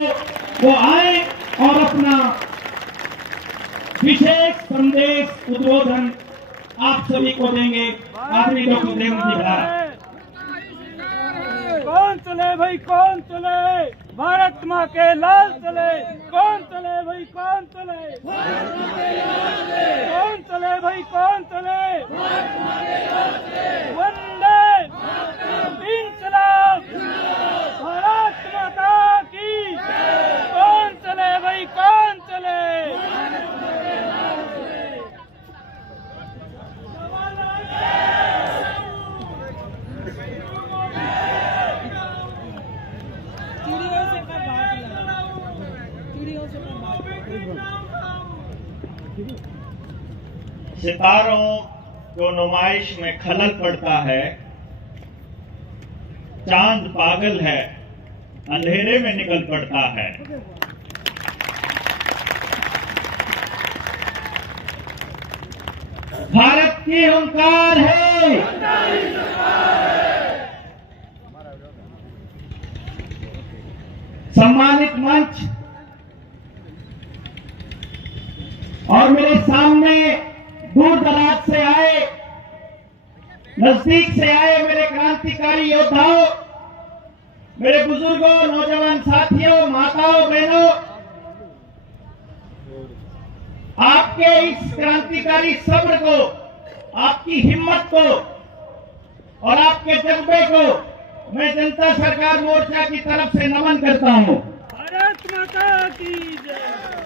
वो आए और अपना विशेष संदेश उद्बोधन आप सभी को देंगे। आदमी डॉक्टर देवेंद्र जी भराड़ा। कौन चले भाई कौन चले, भारत माँ के लाल चले। कौन चले भाई कौन चले, कौन चले भाई कौन चले। वंदे इंकलाब, भारत माता की। कौन चले भाई कौन चले। सितारों को नुमाइश में खलल पड़ता है, चांद पागल है, अंधेरे में निकल पड़ता है। भारत की हुंकार है, सम्मानित मंच और मेरे सामने दूर दराज से आए, नजदीक से आए मेरे क्रांतिकारी योद्धाओं, मेरे बुजुर्गों, नौजवान साथियों, माताओं, बहनों, आपके इस क्रांतिकारी सब्र को, आपकी हिम्मत को और आपके जज्बे को मैं जनता सरकार मोर्चा की तरफ से नमन करता हूं। भारत माता की जय।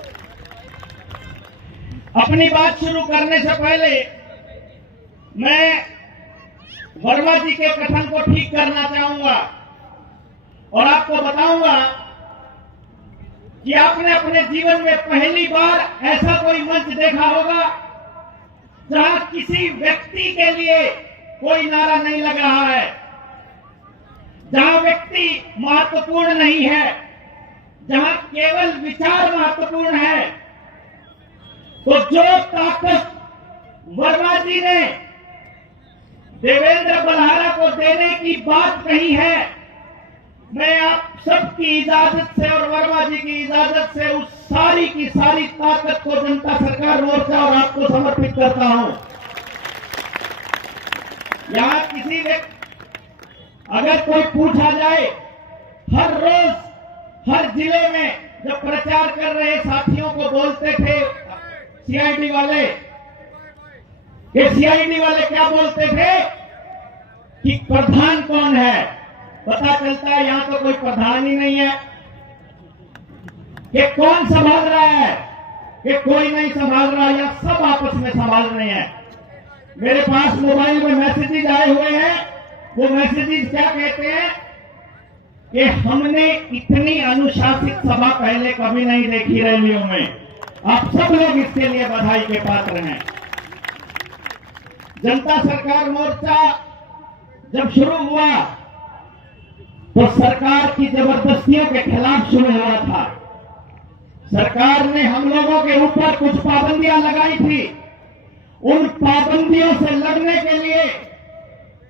अपनी बात शुरू करने से पहले मैं वर्मा जी के कथन को ठीक करना चाहूंगा और आपको बताऊंगा कि आपने अपने जीवन में पहली बार ऐसा कोई मंच देखा होगा जहां किसी व्यक्ति के लिए कोई नारा नहीं लग रहा है, जहां व्यक्ति महत्वपूर्ण नहीं है, जहां केवल विचार महत्वपूर्ण है। तो जो ताकत वर्मा जी ने देवेंद्र बलहारा को देने की बात कही है, मैं आप सबकी इजाजत से और वर्मा जी की इजाजत से उस सारी की सारी ताकत को जनता सरकार मोर्चा और आपको समर्पित करता हूं। यहां किसी व्यक्ति अगर कोई पूछा जाए, हर रोज हर जिले में जब प्रचार कर रहे साथियों को बोलते थे सीआईडी वाले, ये सीआईडी वाले क्या बोलते थे कि प्रधान कौन है। पता चलता है यहां तो कोई प्रधान ही नहीं है। ये कौन संभाल रहा है, ये कोई नहीं संभाल रहा, या सब आपस में संभाल रहे हैं। मेरे पास मोबाइल में मैसेजेस आए हुए हैं, वो मैसेजेस क्या कहते हैं कि हमने इतनी अनुशासित सभा पहले कभी नहीं देखी रैलियों में। आप सब लोग इसके लिए बधाई के पात्र हैं। जनता सरकार मोर्चा जब शुरू हुआ तो सरकार की जबरदस्तियों के खिलाफ शुरू हुआ था। सरकार ने हम लोगों के ऊपर कुछ पाबंदियां लगाई थी। उन पाबंदियों से लड़ने के लिए,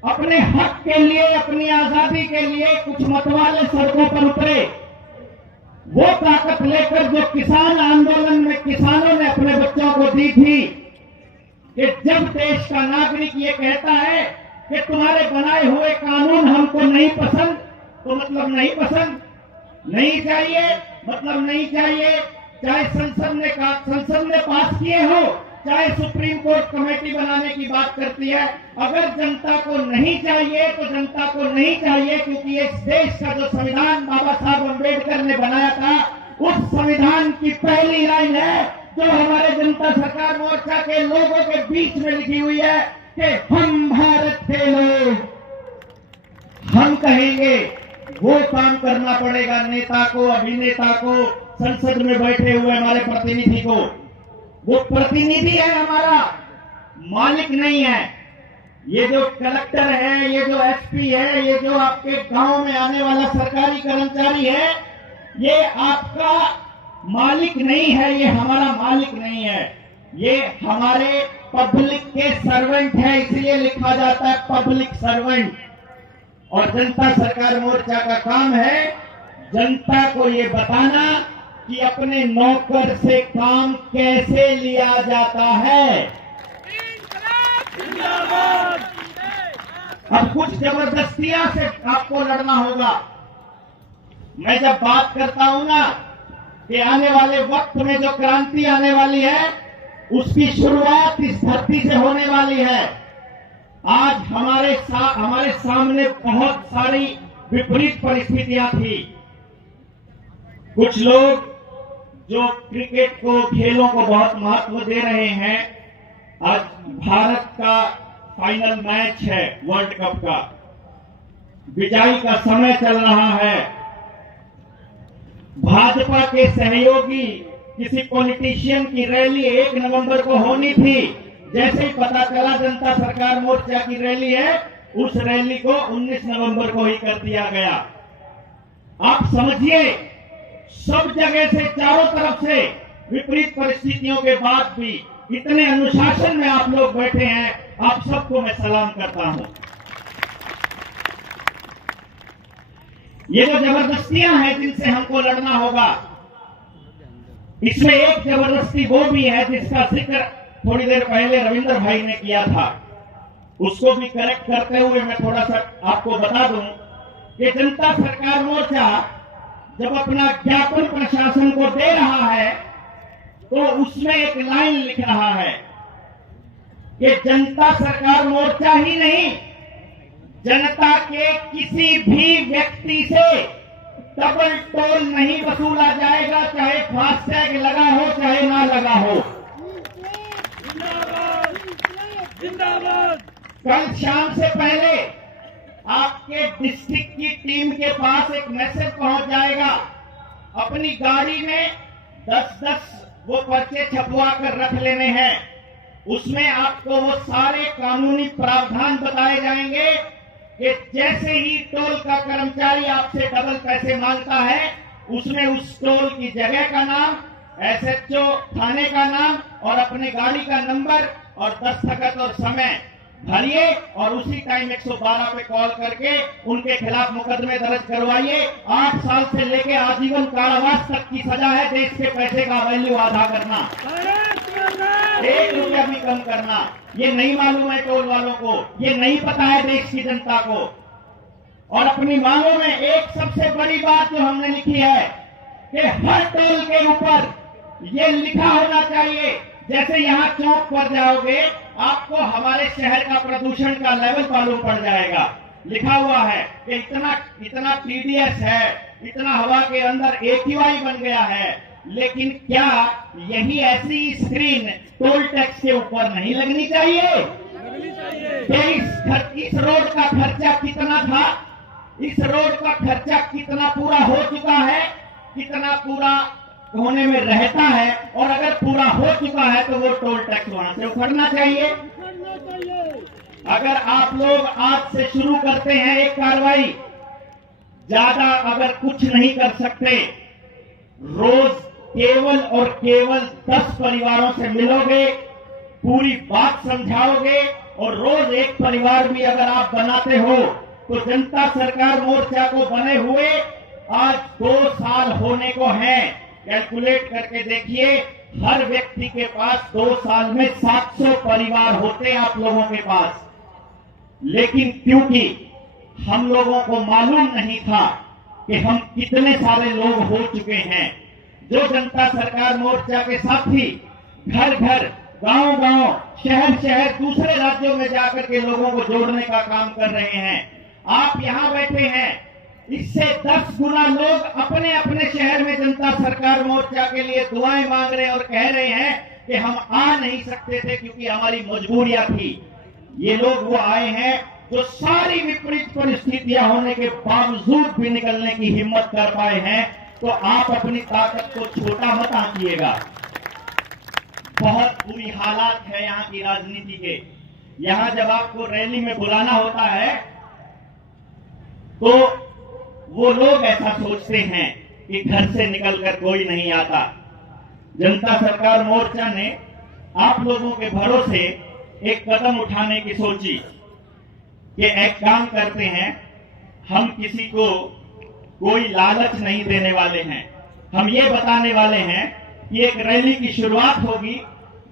अपने हक के लिए, अपनी आजादी के लिए कुछ मतवाले सड़कों पर उतरे। वो ताकत लेकर जो किसान आंदोलन में किसानों ने अपने बच्चों को दी थी कि जब देश का नागरिक ये कहता है कि तुम्हारे बनाए हुए कानून हमको नहीं पसंद, तो मतलब नहीं पसंद, नहीं चाहिए मतलब नहीं चाहिए, चाहे संसद ने पास किए हो, चाहे सुप्रीम कोर्ट कमेटी बनाने की बात करती है। अगर जनता को नहीं चाहिए तो जनता को नहीं चाहिए, क्योंकि इस देश का जो संविधान बाबा साहब अम्बेडकर ने बनाया था, उस संविधान की पहली लाइन है जो हमारे जनता सरकार मोर्चा के लोगों के बीच में लिखी हुई है कि हम भारत के लोग, हम कहेंगे वो काम करना पड़ेगा नेता को, अभिनेता को, संसद में बैठे हुए हमारे प्रतिनिधि को। वो प्रतिनिधि है हमारा, मालिक नहीं है। ये जो कलेक्टर है, ये जो एसपी है, ये जो आपके गांव में आने वाला सरकारी कर्मचारी है, ये आपका मालिक नहीं है, ये हमारा मालिक नहीं है। ये हमारे पब्लिक के सर्वेंट है, इसलिए लिखा जाता है पब्लिक सर्वेंट। और जनता सरकार मोर्चा का काम है जनता को ये बताना कि अपने नौकर से काम कैसे लिया जाता है। अब कुछ जबरदस्तियां से आपको लड़ना होगा। मैं जब बात करता हूं ना कि आने वाले वक्त में जो क्रांति आने वाली है उसकी शुरुआत इस धरती से होने वाली है। आज हमारे सामने बहुत सारी विपरीत परिस्थितियां थी। कुछ लोग जो क्रिकेट को, खेलों को बहुत महत्व दे रहे हैं, आज भारत का फाइनल मैच है वर्ल्ड कप का, विजयी का समय चल रहा है। भाजपा के सहयोगी किसी पॉलिटिशियन की रैली 1 नवंबर को होनी थी, जैसे ही पता चला जनता सरकार मोर्चा की रैली है, उस रैली को 19 नवंबर को ही कर दिया गया। आप समझिए, सब जगह से, चारों तरफ से विपरीत परिस्थितियों के बाद भी इतने अनुशासन में आप लोग बैठे हैं, आप सबको मैं सलाम करता हूं। ये जो जबरदस्तियां हैं जिनसे हमको लड़ना होगा, इसमें एक जबरदस्ती वो भी है जिसका जिक्र थोड़ी देर पहले रविंद्र भाई ने किया था। उसको भी करेक्ट करते हुए मैं थोड़ा सा आपको बता दूं कि जनता सरकार मोर्चा जब अपना ज्ञापन प्रशासन को दे रहा है तो उसमें एक लाइन लिख रहा है कि जनता सरकार मोर्चा ही नहीं, जनता के किसी भी व्यक्ति से डबल टोल नहीं वसूला जाएगा, चाहे फास्टैग लगा हो चाहे ना लगा हो। जिंदाबाद। कल शाम से पहले आपके डिस्ट्रिक्ट की टीम के पास एक मैसेज पहुंच जाएगा। अपनी गाड़ी में 10-10 वो पर्चे छपवा कर रख लेने हैं। उसमें आपको वो सारे कानूनी प्रावधान बताए जाएंगे कि जैसे ही टोल का कर्मचारी आपसे डबल पैसे मांगता है, उसमें उस टोल की जगह का नाम, एसएचओ थाने का नाम और अपने गाड़ी का नंबर और दस्तखत और समय भरिए और उसी टाइम 112 पे कॉल करके उनके खिलाफ मुकदमे दर्ज करवाइए। 8 साल से लेकर आजीवन कारावास तक की सजा है। देश के पैसे का वैल्यू आधा करना, 1 रुपया भी कम करना। ये नहीं मालूम है टोल वालों को, ये नहीं पता है देश की जनता को। और अपनी मांगों में एक सबसे बड़ी बात जो हमने लिखी है कि हर टोल के ऊपर ये लिखा होना चाहिए, जैसे यहाँ चौक पर जाओगे आपको हमारे शहर का प्रदूषण का लेवल मालूम पड़ जाएगा। लिखा हुआ है कि इतना टीडीएस है, इतना हवा के अंदर AQI बन गया है। लेकिन क्या यही ऐसी स्क्रीन टोल टैक्स के ऊपर नहीं लगनी चाहिए? इस रोड का खर्चा कितना था, इस रोड का खर्चा कितना पूरा हो चुका है, कितना पूरा होने में रहता है, और अगर पूरा हो चुका है तो वो टोल टैक्स वहां से उखड़ना चाहिए। अगर आप लोग आज से शुरू करते हैं एक कार्रवाई, ज्यादा अगर कुछ नहीं कर सकते, रोज केवल और केवल 10 परिवारों से मिलोगे, पूरी बात समझाओगे और रोज एक परिवार भी अगर आप बनाते हो तो जनता सरकार मोर्चा को बने हुए आज 2 साल होने को हैं। कैलकुलेट करके देखिए, हर व्यक्ति के पास 2 साल में 700 परिवार होते आप लोगों के पास। लेकिन क्योंकि हम लोगों को मालूम नहीं था कि हम कितने सारे लोग हो चुके हैं, जो जनता सरकार मोर्चा के साथी घर घर, गांव गांव, शहर शहर, दूसरे राज्यों में जाकर के लोगों को जोड़ने का काम कर रहे हैं। आप यहां बैठे हैं, इससे 10 गुना लोग अपने अपने शहर में जनता सरकार मोर्चा के लिए दुआएं मांग रहे हैं और कह रहे हैं कि हम आ नहीं सकते थे क्योंकि हमारी मजबूरियां थी। ये लोग वो आए हैं जो सारी विपरीत परिस्थितियां होने के बावजूद भी निकलने की हिम्मत कर पाए हैं। तो आप अपनी ताकत को छोटा मत आंकिएगा। बहुत बुरी हालात है यहाँ की राजनीति के। यहाँ जब आपको रैली में बुलाना होता है तो वो लोग ऐसा सोचते हैं कि घर से निकलकर कोई नहीं आता। जनता सरकार मोर्चा ने आप लोगों के भरोसे एक कदम उठाने की सोची कि एक काम करते हैं, हम किसी को कोई लालच नहीं देने वाले हैं। हम ये बताने वाले हैं कि एक रैली की शुरुआत होगी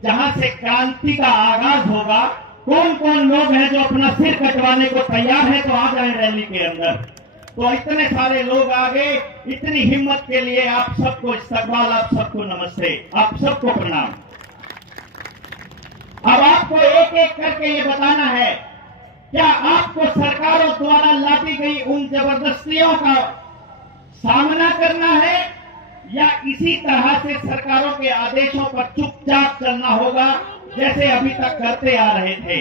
जहां से क्रांति का आगाज होगा। कौन कौन लोग हैं जो अपना सिर कटवाने को तैयार है तो आ जाए रैली के अंदर। तो इतने सारे लोग आ गए, इतनी हिम्मत के लिए आप सबको इस्तकबाल, आप सबको नमस्ते, आप सबको प्रणाम। अब आपको एक एक करके ये बताना है, क्या आपको सरकारों द्वारा लादी गई उन जबरदस्तियों का सामना करना है या इसी तरह से सरकारों के आदेशों पर चुपचाप चलना होगा जैसे अभी तक करते आ रहे थे?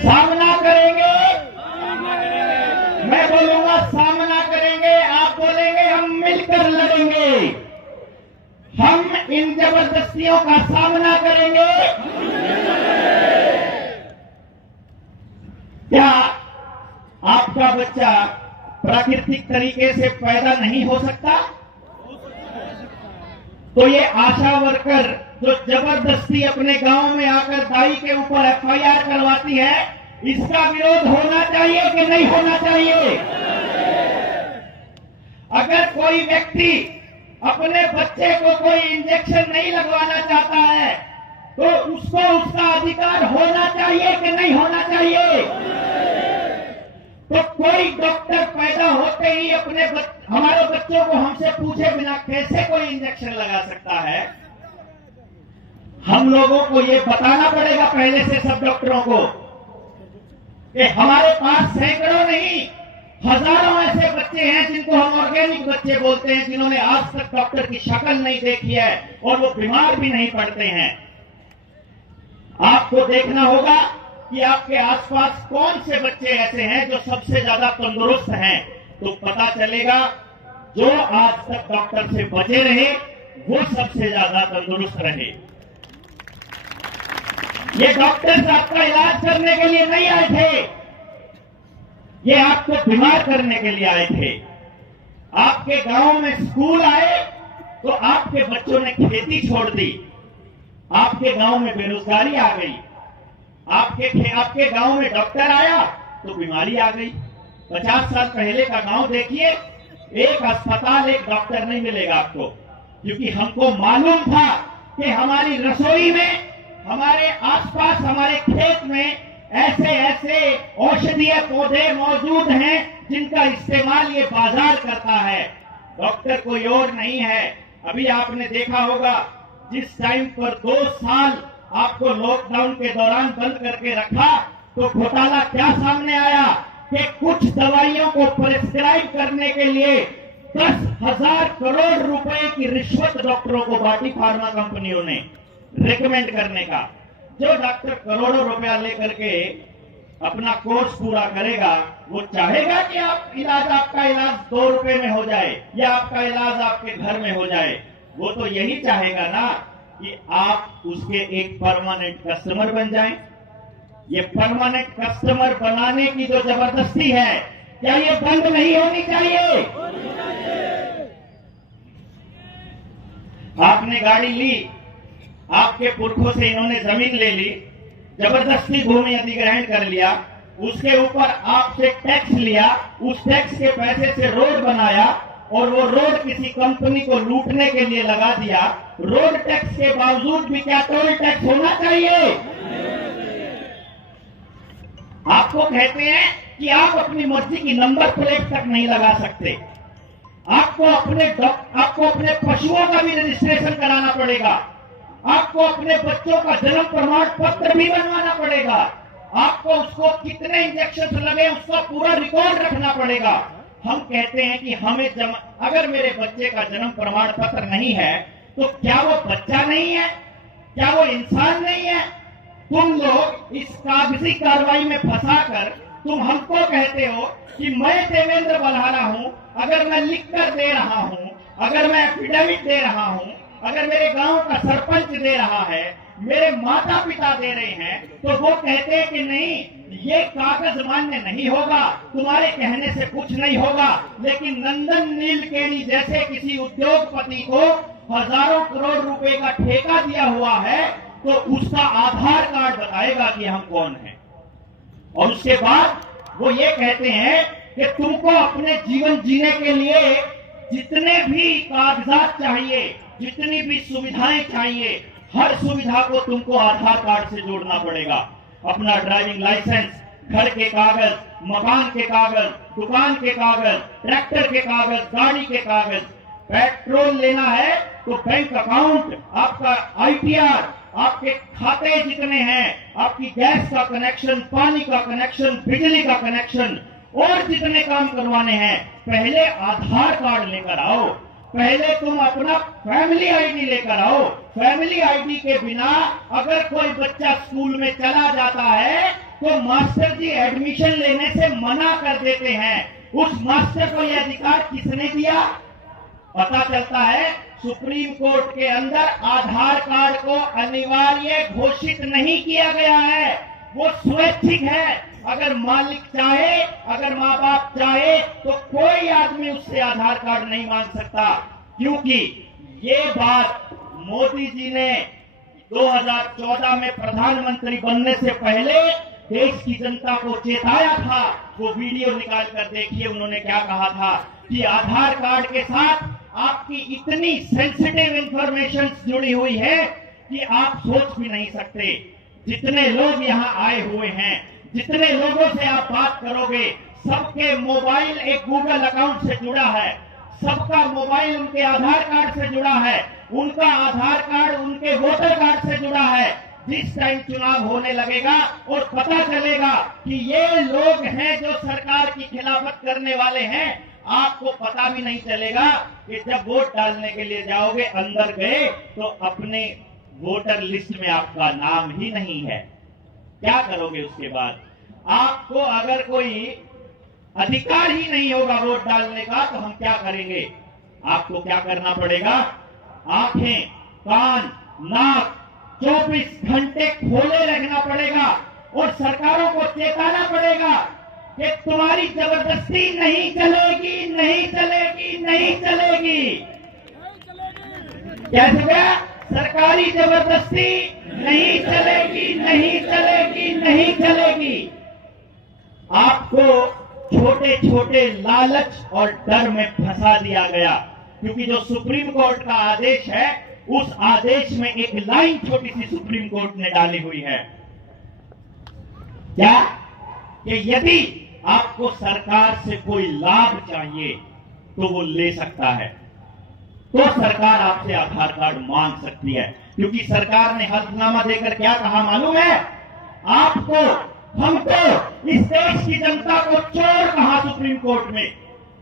सामना करेंगे। मैं बोलूंगा सामना करेंगे, आप बोलेंगे हम मिलकर लड़ेंगे। हम इन जबरदस्तियों का सामना करेंगे। क्या आपका बच्चा प्राकृतिक तरीके से पैदा नहीं हो सकता? तो ये आशा वर्कर जो जबरदस्ती अपने गांव में आकर दाई के ऊपर एफआईआर करवाती है, इसका विरोध होना चाहिए कि नहीं होना चाहिए? अगर कोई व्यक्ति अपने बच्चे को कोई इंजेक्शन नहीं लगवाना चाहता है तो उसको उसका अधिकार होना चाहिए कि नहीं होना चाहिए? तो कोई डॉक्टर पैदा होते ही हमारे बच्चों को हमसे पूछे बिना कैसे कोई इंजेक्शन लगा सकता है? हम लोगों को ये बताना पड़ेगा पहले से सब डॉक्टरों को कि हमारे पास सैकड़ों नहीं हजारों ऐसे बच्चे हैं जिनको हम ऑर्गेनिक बच्चे बोलते हैं, जिन्होंने आज तक डॉक्टर की शक्ल नहीं देखी है और वो बीमार भी नहीं पड़ते हैं। आपको देखना होगा कि आपके आसपास कौन से बच्चे ऐसे हैं जो सबसे ज्यादा तंदुरुस्त हैं, तो पता चलेगा जो आज तक डॉक्टर से बचे रहे वो सबसे ज्यादा तंदुरुस्त रहे। ये डॉक्टर्स आपका इलाज करने के लिए नहीं आए थे, ये आपको बीमार करने के लिए आए थे। आपके गांव में स्कूल आए तो आपके बच्चों ने खेती छोड़ दी, आपके गांव में बेरोजगारी आ गई, आपके गांव में डॉक्टर आया तो बीमारी आ गई। 50 साल पहले का गांव देखिए, एक अस्पताल एक डॉक्टर नहीं मिलेगा आपको, क्योंकि हमको मालूम था कि हमारी रसोई में, हमारे आसपास, हमारे खेत में ऐसे ऐसे औषधीय पौधे मौजूद हैं जिनका इस्तेमाल ये बाजार करता है। डॉक्टर कोई और नहीं है। अभी आपने देखा होगा जिस टाइम पर 2 साल आपको लॉकडाउन के दौरान बंद करके रखा तो घोटाला क्या सामने आया कि कुछ दवाइयों को प्रिस्क्राइब करने के लिए 10,000 करोड़ रुपए की रिश्वत डॉक्टरों को बांटी फार्मा कंपनियों ने रिकमेंड करने का। जो डॉक्टर करोड़ों रुपया लेकर के अपना कोर्स पूरा करेगा वो चाहेगा कि आपका इलाज 2 रुपए में हो जाए या आपका इलाज आपके घर में हो जाए। वो तो यही चाहेगा ना कि आप उसके एक परमानेंट कस्टमर बन जाएं। ये परमानेंट कस्टमर बनाने की जो जबरदस्ती है, क्या ये बंद नहीं होनी चाहिए? आपने गाड़ी ली, आपके पुरखों से इन्होंने जमीन ले ली, जबरदस्ती भूमि अधिग्रहण कर लिया, उसके ऊपर आपसे टैक्स लिया, उस टैक्स के पैसे से रोड बनाया और वो रोड किसी कंपनी को लूटने के लिए लगा दिया। रोड टैक्स के बावजूद भी क्या टोल टैक्स होना चाहिए? आपको कहते हैं कि आप अपनी मर्जी की नंबर प्लेट तक नहीं लगा सकते, आपको अपने पशुओं का भी रजिस्ट्रेशन कराना पड़ेगा, आपको अपने बच्चों का जन्म प्रमाण पत्र भी बनवाना पड़ेगा, आपको उसको कितने इंजेक्शन लगे उसका पूरा रिकॉर्ड रखना पड़ेगा। हम कहते हैं कि अगर मेरे बच्चे का जन्म प्रमाण पत्र नहीं है तो क्या वो बच्चा नहीं है? क्या वो इंसान नहीं है? तुम लोग इस कागजी कार्रवाई में फंसाकर तुम हमको कहते हो कि मैं देवेंद्र बलहारा हूं, अगर मैं लिख कर दे रहा हूं, अगर मैं एफिडेविट दे रहा हूं, अगर मेरे गांव का सरपंच दे रहा है, मेरे माता पिता दे रहे हैं, तो वो कहते हैं कि नहीं ये कागज मान्य नहीं होगा, तुम्हारे कहने से कुछ नहीं होगा। लेकिन नंदन नीलकेणी जैसे किसी उद्योगपति को हजारों करोड़ रुपए का ठेका दिया हुआ है तो उसका आधार कार्ड बताएगा कि हम कौन हैं, और उसके बाद वो ये कहते हैं कि तुमको अपने जीवन जीने के लिए जितने भी कागजात चाहिए, जितनी भी सुविधाएं चाहिए, हर सुविधा को तुमको आधार कार्ड से जोड़ना पड़ेगा। अपना ड्राइविंग लाइसेंस, घर के कागज, मकान के कागज, दुकान के कागज, ट्रैक्टर के कागज, गाड़ी के कागज, पेट्रोल लेना है तो बैंक अकाउंट, आपका ITR, आपके खाते जितने हैं, आपकी गैस का कनेक्शन, पानी का कनेक्शन, बिजली का कनेक्शन और जितने काम करवाने हैं, पहले आधार कार्ड लेकर आओ। पहले तुम अपना फैमिली आईडी लेकर आओ। फैमिली आईडी के बिना अगर कोई बच्चा स्कूल में चला जाता है तो मास्टर जी एडमिशन लेने से मना कर देते हैं। उस मास्टर को यह अधिकार किसने दिया? पता चलता है सुप्रीम कोर्ट के अंदर आधार कार्ड को अनिवार्य घोषित नहीं किया गया है, वो स्वैच्छिक है। अगर मालिक चाहे, अगर माँ बाप चाहे तो कोई आदमी उससे आधार कार्ड नहीं मांग सकता, क्योंकि ये बात मोदी जी ने 2014 में प्रधानमंत्री बनने से पहले देश की जनता को चेताया था। वो वीडियो निकाल कर देखिए, उन्होंने क्या कहा था कि आधार कार्ड के साथ आपकी इतनी सेंसिटिव इंफॉर्मेशन जुड़ी हुई है कि आप सोच भी नहीं सकते। जितने लोग यहाँ आए हुए हैं, जितने लोगों से आप बात करोगे, सबके मोबाइल एक गूगल अकाउंट से जुड़ा है, सबका मोबाइल उनके आधार कार्ड से जुड़ा है, उनका आधार कार्ड उनके वोटर कार्ड से जुड़ा है। जिस टाइम चुनाव होने लगेगा और पता चलेगा कि ये लोग हैं जो सरकार की खिलाफत करने वाले हैं, आपको पता भी नहीं चलेगा कि जब वोट डालने के लिए जाओगे, अंदर गए तो अपने वोटर लिस्ट में आपका नाम ही नहीं है। क्या करोगे उसके बाद? आपको अगर कोई अधिकार ही नहीं होगा वोट डालने का तो हम क्या करेंगे? आपको क्या करना पड़ेगा? आंखें, कान, नाक 24 घंटे खोले रखना पड़ेगा और सरकारों को चेताना पड़ेगा कि तुम्हारी जबरदस्ती नहीं चलेगी, नहीं चलेगी, नहीं चलेगी। क्या होगा? सरकारी जबरदस्ती नहीं चलेगी, नहीं चलेगी, नहीं चलेगी। आपको छोटे छोटे लालच और डर में फंसा दिया गया, क्योंकि जो सुप्रीम कोर्ट का आदेश है, उस आदेश में एक लाइन छोटी सी सुप्रीम कोर्ट ने डाली हुई है। क्या? कि यदि आपको सरकार से कोई लाभ चाहिए तो वो ले सकता है, तो सरकार आपसे आधार कार्ड मांग सकती है। क्योंकि सरकार ने हल्फनामा देकर क्या कहा मालूम है? आपको, हमको, इस देश की जनता को चोर कहा सुप्रीम कोर्ट में।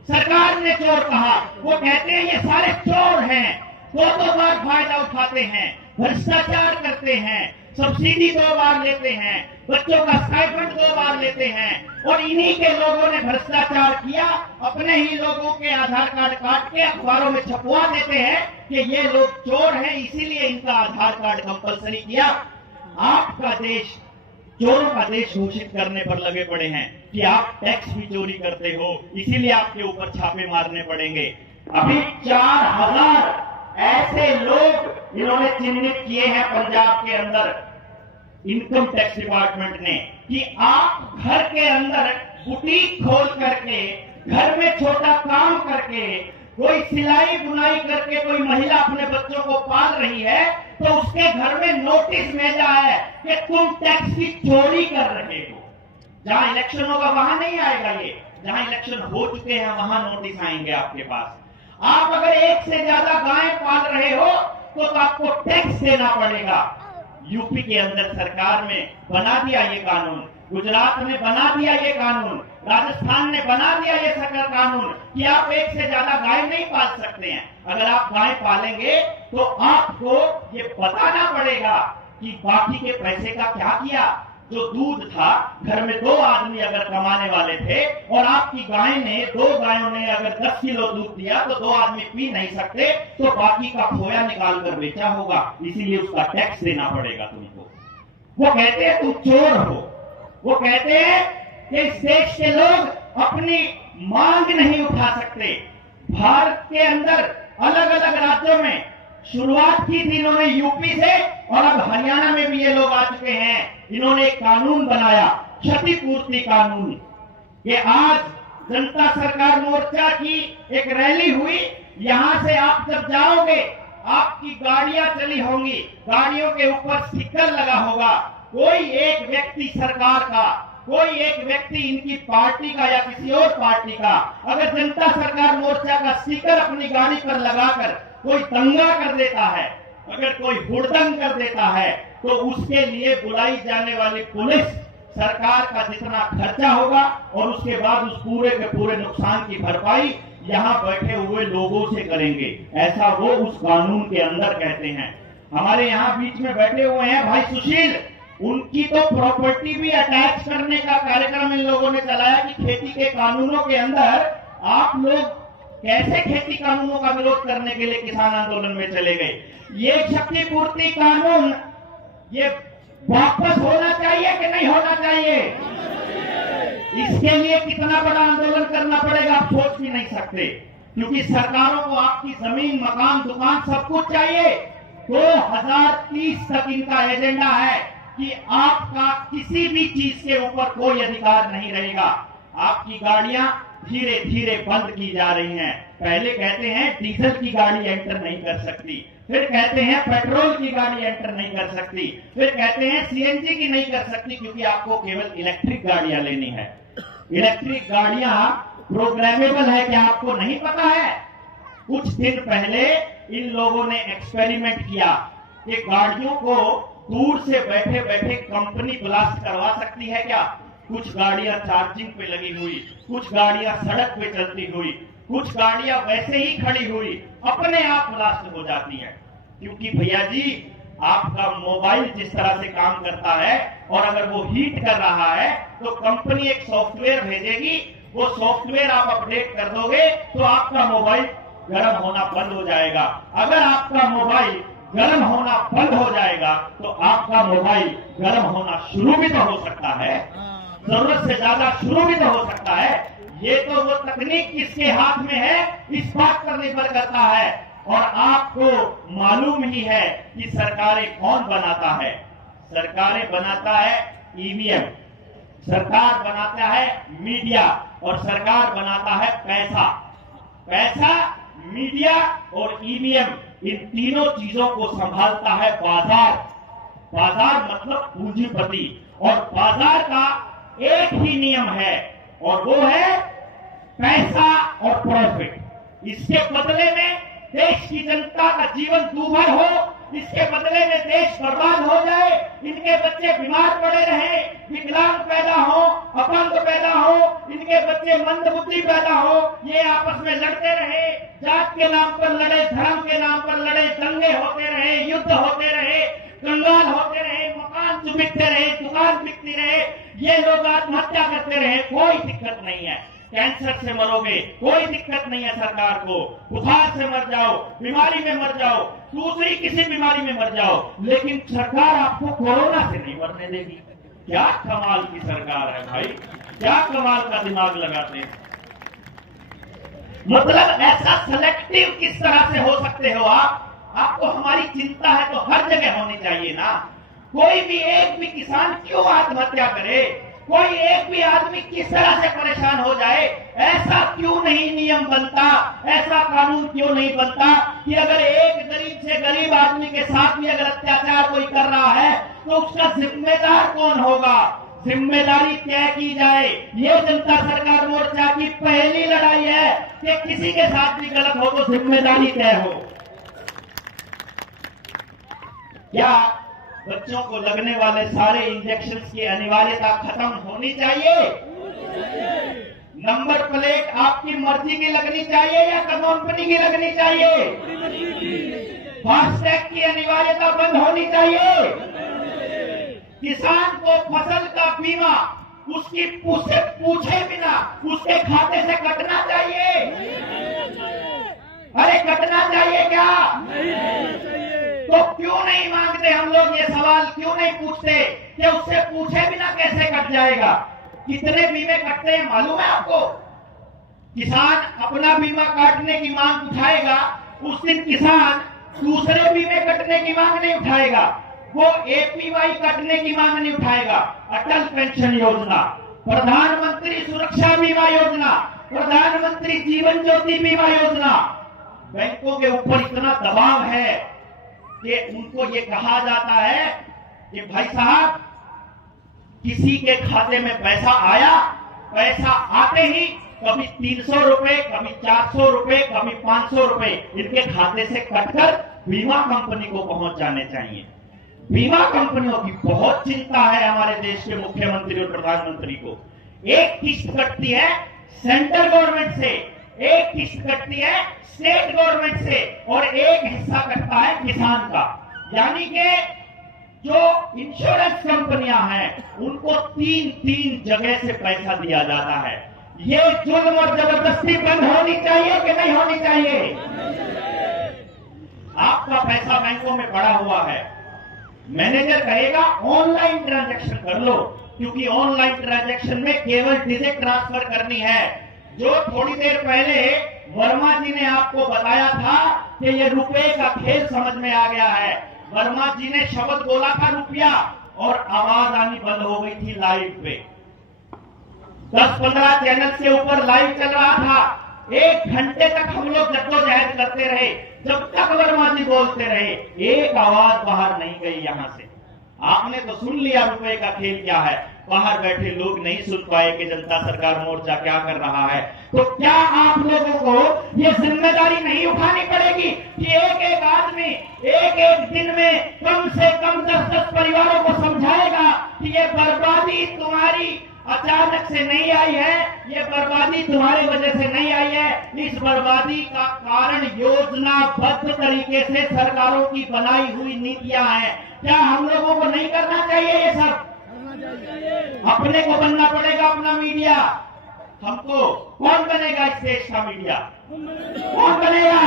सरकार ने चोर कहा। वो कहते हैं ये सारे चोर हैं, दो बार फायदा उठाते हैं, भ्रष्टाचार करते हैं, सब्सिडी 2 बार लेते हैं, बच्चों का स्टाइपेंड 2 बार लेते हैं, और इन्हीं के लोगों ने भ्रष्टाचार किया, अपने ही लोगों के आधार कार्ड काट के अखबारों में छपवा देते हैं कि ये लोग चोर हैं, इसीलिए इनका आधार कार्ड कंपलसरी किया। आपका देश चोरों का देश घोषित करने पर लगे पड़े हैं कि आप टैक्स भी चोरी करते हो, इसीलिए आपके ऊपर छापे मारने पड़ेंगे। अभी 4000 ऐसे लोग इन्होंने चिन्हित किए हैं पंजाब के अंदर, इनकम टैक्स डिपार्टमेंट ने, कि आप घर के अंदर बुटीक खोल करके, घर में छोटा काम करके, कोई सिलाई बुनाई करके कोई महिला अपने बच्चों को पाल रही है, तो उसके घर में नोटिस भेजा है कि तुम टैक्स की चोरी कर रहे हो। जहां इलेक्शन होगा वहां नहीं आएगा ये, जहां इलेक्शन हो चुके हैं वहां नोटिस आएंगे आपके पास। आप अगर 1 से ज्यादा गाय पाल रहे हो तो आपको टैक्स देना पड़ेगा। यूपी के अंदर सरकार ने बना दिया ये कानून, गुजरात ने बना दिया ये कानून, राजस्थान ने बना दिया ये सरकार कानून कि आप 1 से ज्यादा गाय नहीं पाल सकते हैं। अगर आप गाय पालेंगे तो आपको ये बताना पड़ेगा कि बाकी के पैसे का क्या किया। जो दूध था, घर में 2 आदमी अगर कमाने वाले थे और आपकी गाय ने, 2 गायों ने अगर 10 किलो दूध दिया तो 2 आदमी पी नहीं सकते, तो बाकी का खोया निकाल कर बेचा होगा, इसीलिए उसका टैक्स देना पड़ेगा तुमको। वो कहते हैं तुम चोर हो। वो कहते हैं कि इस देश के लोग अपनी मांग नहीं उठा सकते। भारत के अंदर अलग अलग राज्यों में शुरुआत की थी इन्होंने यूपी से, और अब हरियाणा में भी ये लोग आ चुके हैं। इन्होंने एक कानून बनाया, क्षतिपूर्ति कानून, कि आज जनता सरकार मोर्चा की एक रैली हुई। यहां से आप जब जाओगे, आपकी गाड़ियां चली होंगी, गाड़ियों के ऊपर स्टिकर लगा होगा। कोई एक व्यक्ति सरकार का, कोई एक व्यक्ति इनकी पार्टी का या किसी और पार्टी का अगर जनता सरकार मोर्चा का स्टिकर अपनी गाड़ी पर लगाकर कोई दंगा कर देता है, अगर कोई हुड़दंग कर देता है, तो उसके लिए बुलाई जाने वाली पुलिस सरकार का जितना खर्चा होगा और उसके बाद उस पूरे के पूरे नुकसान की भरपाई यहां बैठे हुए लोगों से करेंगे। ऐसा वो उस कानून के अंदर कहते हैं। हमारे यहां बीच में बैठे हुए हैं भाई सुशील, उनकी तो प्रॉपर्टी भी अटैच करने का कार्यक्रम इन लोगों ने चलाया कि खेती के कानूनों के अंदर आप लोग कैसे खेती कानूनों का विरोध करने के लिए किसान आंदोलन में चले गए। ये क्षतिपूर्ति कानून ये वापस होना चाहिए कि नहीं होना चाहिए? इसके लिए कितना बड़ा आंदोलन करना पड़ेगा आप सोच भी नहीं सकते, क्योंकि सरकारों को आपकी जमीन, मकान, दुकान सब कुछ चाहिए। 2030 तक इनका एजेंडा है कि आपका किसी भी चीज के ऊपर कोई अधिकार नहीं रहेगा। आपकी गाड़ियां धीरे धीरे बंद की जा रही हैं। पहले कहते हैं डीजल की गाड़ी एंटर नहीं कर सकती, फिर कहते हैं पेट्रोल की गाड़ी एंटर नहीं कर सकती, फिर कहते हैं सीएनजी की नहीं कर सकती क्योंकि आपको केवल इलेक्ट्रिक गाड़ियां लेनी है। इलेक्ट्रिक गाड़ियां प्रोग्रामेबल है क्या आपको नहीं पता है? कुछ दिन पहले इन लोगों ने एक्सपेरिमेंट किया कि गाड़ियों को दूर से बैठे बैठे कंपनी ब्लास्ट करवा सकती है क्या। कुछ गाड़ियां चार्जिंग पे लगी हुई, कुछ गाड़ियां सड़क पे चलती हुई, कुछ गाड़ियां वैसे ही खड़ी हुई अपने आप ब्लास्ट हो जाती है। क्योंकि भैया जी आपका मोबाइल जिस तरह से काम करता है और अगर वो हीट कर रहा है तो कंपनी एक सॉफ्टवेयर भेजेगी, वो सॉफ्टवेयर आप अपडेट कर दोगे तो आपका मोबाइल गर्म होना बंद हो जाएगा। अगर आपका मोबाइल गर्म होना बंद हो जाएगा तो आपका मोबाइल गर्म होना शुरू भी तो हो सकता है, जरूरत से ज्यादा शुरू भी तो हो सकता है। ये तो वो तकनीक किसके हाथ में है इस बात पर निर्भर करता है। और आपको मालूम ही है कि सरकारें कौन बनाता है। सरकारें बनाता है ईवीएम, सरकार बनाता है मीडिया और सरकार बनाता है पैसा। पैसा, मीडिया और ईवीएम, इन तीनों चीजों को संभालता है बाजार। बाजार मतलब पूंजीपति, और बाजार का एक ही नियम है और वो है पैसा और प्रॉफिट। इसके बदले में देश की जनता का जीवन दूभर हो, इसके बदले में देश बर्बाद हो जाए, इनके बच्चे बीमार पड़े रहे, विकलांग पैदा हो, अपंग पैदा हो, इनके बच्चे मंदबुद्धि पैदा हो, ये आपस में लड़ते रहे, जात के नाम पर लड़े, धर्म के नाम पर लड़े, दंगे होते रहे, युद्ध होते रहे, कंगाल होते रहे, मकान बिकते रहे, दुकान बिकती रहे, ये लोग आत्महत्या करते रहे, कोई दिक्कत नहीं है। कैंसर से मरोगे कोई दिक्कत नहीं है सरकार को, बुखार से मर जाओ, बीमारी में मर जाओ, दूसरी किसी बीमारी में मर जाओ, लेकिन सरकार आपको कोरोना से नहीं मरने देगी। क्या कमाल की सरकार है भाई, क्या कमाल का दिमाग लगाते हैं। मतलब ऐसा सेलेक्टिव किस तरह से हो सकते हो आप? आपको हमारी चिंता है तो हर जगह होनी चाहिए ना। कोई भी एक भी किसान क्यों आत्महत्या करे, कोई एक भी आदमी किस तरह से परेशान हो जाए, ऐसा क्यों नहीं नियम बनता, ऐसा कानून क्यों नहीं बनता कि अगर एक गरीब से गरीब आदमी के साथ भी अगर अत्याचार कोई कर रहा है तो उसका जिम्मेदार कौन होगा, जिम्मेदारी तय की जाए। ये जनता सरकार मोर्चा की पहली लड़ाई है कि किसी के साथ भी गलत हो तो जिम्मेदारी तय हो। क्या बच्चों को लगने वाले सारे इंजेक्शन की अनिवार्यता खत्म होनी चाहिए? नंबर प्लेट आपकी मर्जी की लगनी चाहिए या कंपनी की लगनी चाहिए? फास्टैग की अनिवार्यता बंद होनी चाहिए। किसान को फसल का बीमा उसकी पूछे बिना उसके खाते से कटना चाहिए। अरे कटना चाहिए क्या? तो क्यों नहीं मांगते हम लोग ये सवाल, क्यों नहीं पूछते कि उससे पूछे बिना कैसे कट जाएगा? कितने बीमे कटते हैं मालूम है आपको? किसान अपना बीमा काटने की मांग उठाएगा, उस दिन किसान दूसरे बीमे कटने की मांग नहीं उठाएगा, वो एपीवाई कटने की मांग नहीं उठाएगा। अटल पेंशन योजना, प्रधानमंत्री सुरक्षा बीमा योजना, प्रधानमंत्री जीवन ज्योति बीमा योजना। बैंकों के ऊपर इतना दबाव है कि उनको ये कहा जाता है कि भाई साहब, किसी के खाते में पैसा आया, पैसा आते ही कभी 300 रुपए, कभी 400 रुपए, कभी 500 रुपए इनके खाते से कटकर बीमा कंपनी को पहुंच जाने चाहिए। बीमा कंपनियों की बहुत चिंता है हमारे देश के मुख्यमंत्री और प्रधानमंत्री को। एक किस्त कटती है सेंट्रल गवर्नमेंट से, एक किस्त कटती है स्टेट गवर्नमेंट से, और एक हिस्सा कटता है किसान का। यानी कि जो इंश्योरेंस कंपनियां हैं उनको 3 जगह से पैसा दिया जाता है। ये जुल्म और जबरदस्ती बंद होनी चाहिए कि नहीं होनी चाहिए? आपका पैसा बैंकों में पड़ा हुआ है, मैनेजर कहेगा ऑनलाइन ट्रांजैक्शन कर लो, क्योंकि ऑनलाइन ट्रांजैक्शन में केवल डिजिट ट्रांसफर करनी है। जो थोड़ी देर पहले वर्मा जी ने आपको बताया था कि ये रुपए का खेल समझ में आ गया है। वर्मा जी ने शब्द बोला था रुपया, और आवाज आनी बंद हो गई थी लाइव पे। 10-15 चैनल के ऊपर लाइव चल रहा था। 1 घंटे तक हम लोग जद्दोजहद करते रहे, जब तक वर्मा जी बोलते रहे, एक आवाज बाहर नहीं गई यहां से। आपने तो सुन लिया रुपए का खेल क्या है, बाहर बैठे लोग नहीं सुन पाए कि जनता सरकार मोर्चा क्या कर रहा है। तो क्या आप लोगों को ये जिम्मेदारी नहीं उठानी पड़ेगी कि एक आदमी एक दिन में कम से कम 10 परिवारों को समझाएगा कि ये बर्बादी तुम्हारी अचानक से नहीं आई है, ये बर्बादी तुम्हारी वजह से नहीं आई है, इस बर्बादी का कारण योजनाबद्ध तरीके से सरकारों की बनाई हुई नीतियां हैं। क्या हम लोगों को नहीं करना चाहिए ये सब? अपने को बनना पड़ेगा अपना मीडिया। हमको कौन बनेगा इस देश का मीडिया? कौन बनेगा?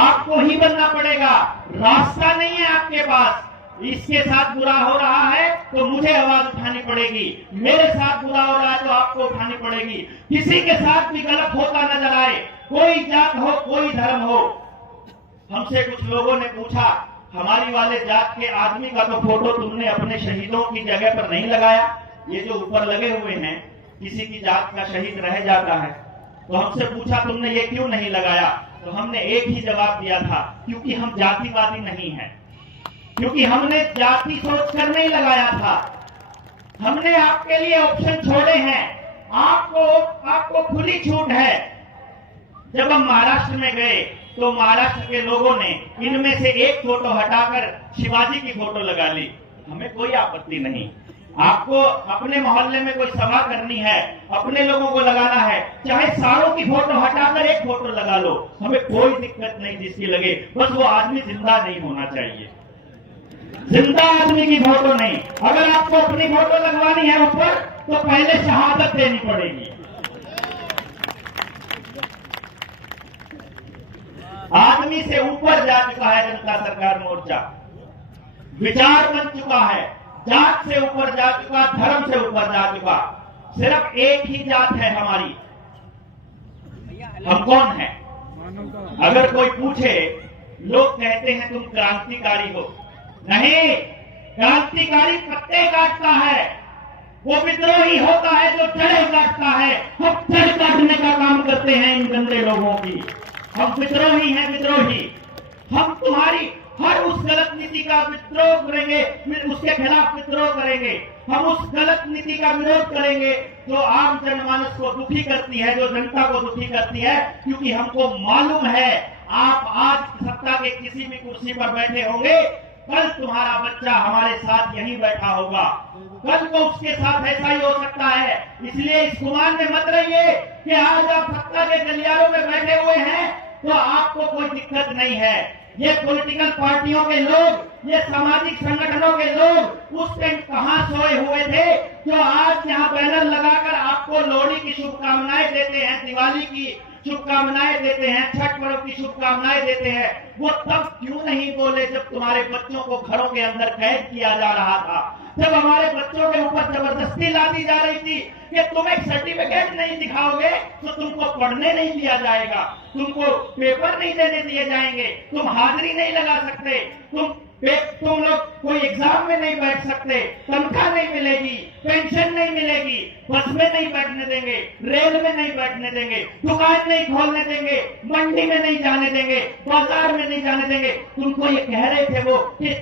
आपको ही बनना पड़ेगा। रास्ता नहीं है आपके पास। इसके साथ बुरा हो रहा है तो मुझे आवाज उठानी पड़ेगी, मेरे साथ बुरा हो रहा है तो आपको उठानी पड़ेगी। किसी के साथ भी गलत होता नजर आए, कोई जात हो, कोई धर्म हो। हमसे कुछ लोगों ने पूछा, हमारी वाले जात के आदमी का तो फोटो तुमने अपने शहीदों की जगह पर नहीं लगाया, ये जो ऊपर लगे हुए हैं, किसी की जात का शहीद रह जाता है, तो हमसे पूछा तुमने ये क्यों नहीं लगाया? तो हमने एक ही जवाब दिया था, क्योंकि हम जातिवादी नहीं हैं, क्योंकि हमने जाति सोचकर नहीं लगाया था। हमने आपके लिए ऑप्शन छोड़े हैं, आपको खुली छूट है। जब हम महाराष्ट्र में गए तो महाराष्ट्र के लोगों ने इनमें से एक फोटो हटाकर शिवाजी की फोटो लगा ली, हमें कोई आपत्ति नहीं। आपको अपने मोहल्ले में कोई सभा करनी है, अपने लोगों को लगाना है, चाहे सारों की फोटो हटाकर एक फोटो लगा लो, हमें कोई दिक्कत नहीं जिसकी लगे, बस वो आदमी जिंदा नहीं होना चाहिए। जिंदा आदमी की फोटो नहीं। अगर आपको अपनी फोटो लगवानी है ऊपर तो पहले शहादत देनी पड़ेगी। आदमी से ऊपर जा चुका है जनता सरकार मोर्चा, विचार बन चुका है, जात से ऊपर जा चुका, धर्म से ऊपर जा चुका। सिर्फ एक ही जात है हमारी, हम कौन है? अगर कोई पूछे, लोग कहते हैं तुम क्रांतिकारी हो। नहीं, क्रांतिकारी पत्ते काटता है, वो विद्रोही होता है जो जड़ें काटता है। हम जड़ काटने का काम करते हैं इन गंदे लोगों की। हम विद्रोही हैं, विद्रोही। हम तुम्हारी हर उस गलत नीति का विद्रोह करेंगे, उसके खिलाफ विद्रोह करेंगे। हम उस गलत नीति का विरोध करेंगे जो आम जनमानस को दुखी करती है, जो जनता को दुखी करती है, क्योंकि हमको मालूम है आप आज सत्ता के किसी भी कुर्सी पर बैठे होंगे, कल तुम्हारा बच्चा हमारे साथ यहीं बैठा होगा, कल को उसके साथ ऐसा ही हो सकता है। इसलिए इस गुमान में मत रहिए कि आज आप सत्ता के गलियारों में बैठे हुए हैं तो आपको कोई दिक्कत नहीं है। ये पॉलिटिकल पार्टियों के लोग, ये सामाजिक संगठनों के लोग उस टाइम कहां सोए हुए थे जो आज यहाँ बैनर लगाकर आपको लोहड़ी की शुभकामनाएं देते हैं, दिवाली की शुभकामनाएं देते हैं, छठ पर्व की शुभकामनाएं देते हैं। वो तब क्यों नहीं बोले जब तुम्हारे बच्चों को घरों के अंदर कैद किया जा रहा था, जब हमारे बच्चों के ऊपर जबरदस्ती ला दी जा रही थी कि तुम एक सर्टिफिकेट नहीं दिखाओगे तो तुमको पढ़ने नहीं दिया जाएगा, तुमको पेपर नहीं देने दिए जाएंगे, तुम हाजिरी नहीं लगा सकते, तुम तुम लोग कोई एग्जाम में नहीं बैठ सकते, तनख्वाह नहीं मिलेगी, पेंशन नहीं मिलेगी, बस में नहीं बैठने देंगे, रेल में नहीं बैठने देंगे, दुकान नहीं खोलने देंगे, मंडी में नहीं जाने देंगे, बाजार में नहीं जाने देंगे। तुमको ये कह रहे थे वो कि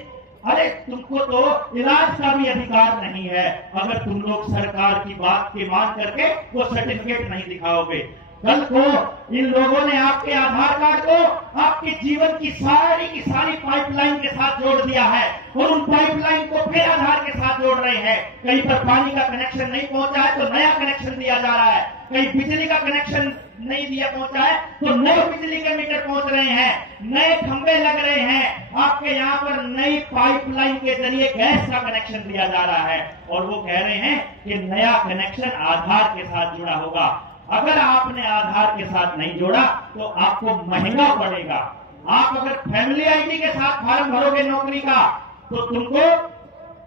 अरे तुमको तो इलाज का भी अधिकार नहीं है अगर तुम लोग सरकार की बात की मान करके वो सर्टिफिकेट नहीं दिखाओगे। कल को इन लोगों ने आपके आधार कार्ड को आपके जीवन की सारी पाइपलाइन के साथ जोड़ दिया है और उन पाइपलाइन को फिर आधार के साथ जोड़ रहे हैं। कहीं पर पानी का कनेक्शन नहीं पहुंचा है तो नया कनेक्शन दिया जा रहा है, कहीं बिजली का कनेक्शन नहीं दिया पहुंचा है तो नए बिजली के मीटर पहुंच रहे हैं, नए खंभे लग रहे हैं, आपके यहाँ पर नई पाइपलाइन के जरिए गैस का कनेक्शन दिया जा रहा है और वो कह रहे हैं कि नया कनेक्शन आधार के साथ जुड़ा होगा। अगर आपने आधार के साथ नहीं जोड़ा तो आपको महंगा पड़ेगा। आप अगर फैमिली आईडी के साथ फॉर्म भरोगे नौकरी का तो तुमको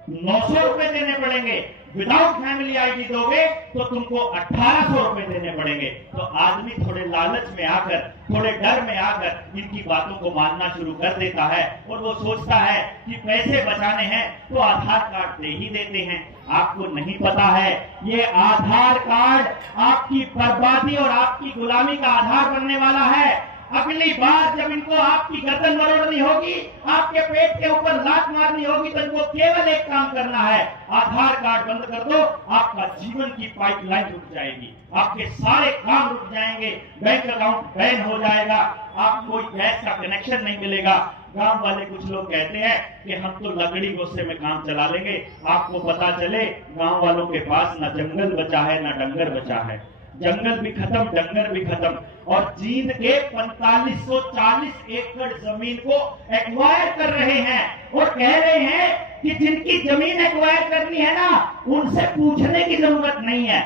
900 रुपए देने पड़ेंगे, विदाउट फैमिली आईडी दोगे तो तुमको 1800 रुपए देने पड़ेंगे। तो आदमी थोड़े लालच में आकर, थोड़े डर में आकर इनकी बातों को मानना शुरू कर देता है और वो सोचता है कि पैसे बचाने हैं तो आधार कार्ड दे ही देते हैं। आपको नहीं पता है ये आधार कार्ड आपकी बर्बादी और आपकी गुलामी का आधार बनने वाला है। अगली बार जब इनको आपकी गर्दन मरोड़नी होगी, आपके पेट के ऊपर लात मारनी होगी तो इनको केवल एक काम करना है, आधार कार्ड बंद कर दो, आपका जीवन की पाइपलाइन रुक जाएगी, आपके सारे काम रुक जाएंगे, बैंक अकाउंट बैन हो जाएगा, आपको गैस का कनेक्शन नहीं मिलेगा। गांव वाले कुछ लोग कहते हैं कि हम तो लकड़ी गोसे में काम चला लेंगे। आपको पता चले गांव वालों के पास न जंगल बचा है न डंगर बचा है, जंगल भी खत्म, डंगर भी खत्म और जींद के 4540 एकड़ जमीन को एक्वायर कर रहे हैं और कह रहे हैं कि जिनकी जमीन एक्वायर करनी है ना उनसे पूछने की जरूरत नहीं है।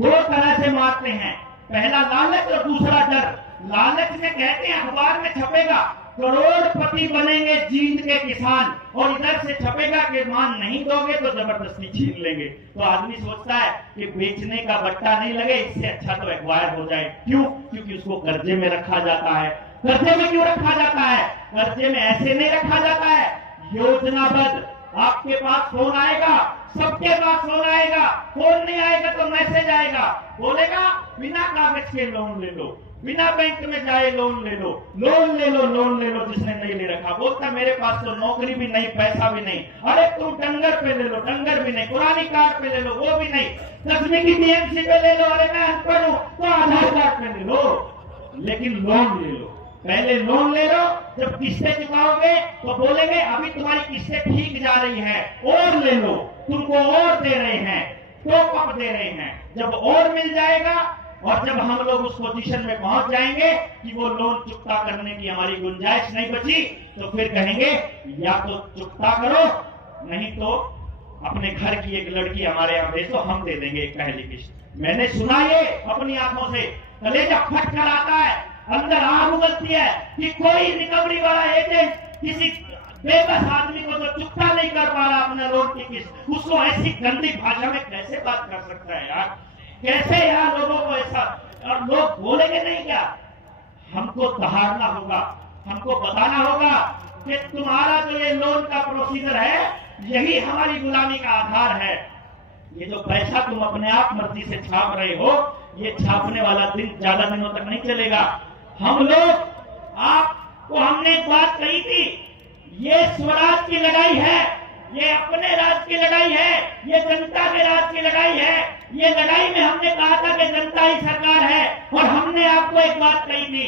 दो तरह से मारते हैं, पहला लालच और दूसरा डर। लालच में कहते हैं अखबार में छपेगा करोड़पति बनेंगे जींद के किसान और इधर से छपेगा कि मान नहीं दोगे तो जबरदस्ती छीन लेंगे। तो आदमी सोचता है कि बेचने का बट्टा नहीं लगे, इससे अच्छा तो एक्वायर हो जाए। क्यों? क्योंकि उसको कर्जे में रखा जाता है। कर्जे में क्यों रखा जाता है? कर्जे में ऐसे नहीं रखा जाता है, योजनाबद्ध। आपके पास फोन आएगा, सबके पास फोन आएगा, फोन नहीं आएगा तो मैसेज आएगा, बोलेगा बिना कागज के लोन ले लो, बिना बैंक में जाए लोन ले लो, लोन ले लो, लोन ले लो। जिसने नहीं ले रखा बोलता मेरे पास तो नौकरी भी नहीं, पैसा भी नहीं। अरे तुम डंगर पे ले लो, डंगर भी नहीं, पुरानी कार्ड पे ले लो, वो भी नहीं, 10वीं की बीएमसी पे ले लो, अरे मैं अनपढ़ हूं तो आधार कार्ड पे ले लो, लेकिन लोन ले लो। पहले लोन ले लो, जब किस्तें चुकाओगे तो बोलेंगे अभी तुम्हारी किस्तें ठीक जा रही है और ले लो, तुमको और दे रहे हैं, टॉप अप दे रहे हैं। जब और मिल जाएगा और जब हम लोग उस पोजीशन में पहुंच जाएंगे कि वो लोन चुकता करने की हमारी गुंजाइश नहीं बची तो फिर कहेंगे या तो चुकता करो, नहीं तो अपने घर की एक लड़की हमारे यहाँ भेजो, हम दे देंगे एक पहली किस्त। मैंने सुना ये अपनी आंखों से, कलेजा फट कर आता है, अंदर आग उगलती है कि कोई रिकवरी वाला एजेंट किसी बेबस आदमी को तो चुकता नहीं कर पा रहा अपने लोन की किस्त, उसको ऐसी गंदी भाषा में कैसे बात कर सकता है यार? कैसे यार लोगों को ऐसा? और लोग बोलेंगे नहीं क्या? हमको दहाड़ना होगा, हमको बताना होगा कि तुम्हारा जो ये लोन का प्रोसीजर है यही हमारी गुलामी का आधार है। ये जो पैसा तुम अपने आप मर्जी से छाप रहे हो, ये छापने वाला दिन ज्यादा दिनों तक नहीं चलेगा। हम लोग, आपको हमने एक बात कही थी, ये स्वराज की लड़ाई है, ये अपने राज की लड़ाई है, ये जनता के राज की लड़ाई है। ये लड़ाई में हमने कहा था कि जनता ही सरकार है और हमने आपको एक बात कही थी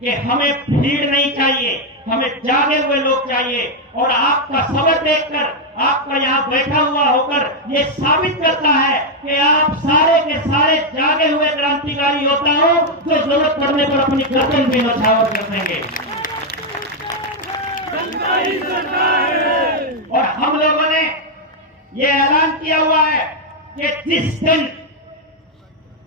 कि हमें भीड़ नहीं चाहिए, हमें जागे हुए लोग चाहिए। और आपका सबर देखकर, आपका यहाँ बैठा हुआ होकर ये साबित करता है कि आप सारे के सारे जागे हुए क्रांतिकारी योद्धा हो जो जरूरत पड़ने पर अपनी गर्दन भी नौछावर कर देंगे। और हम लोगों ने ये ऐलान किया हुआ है कि जिस दिन,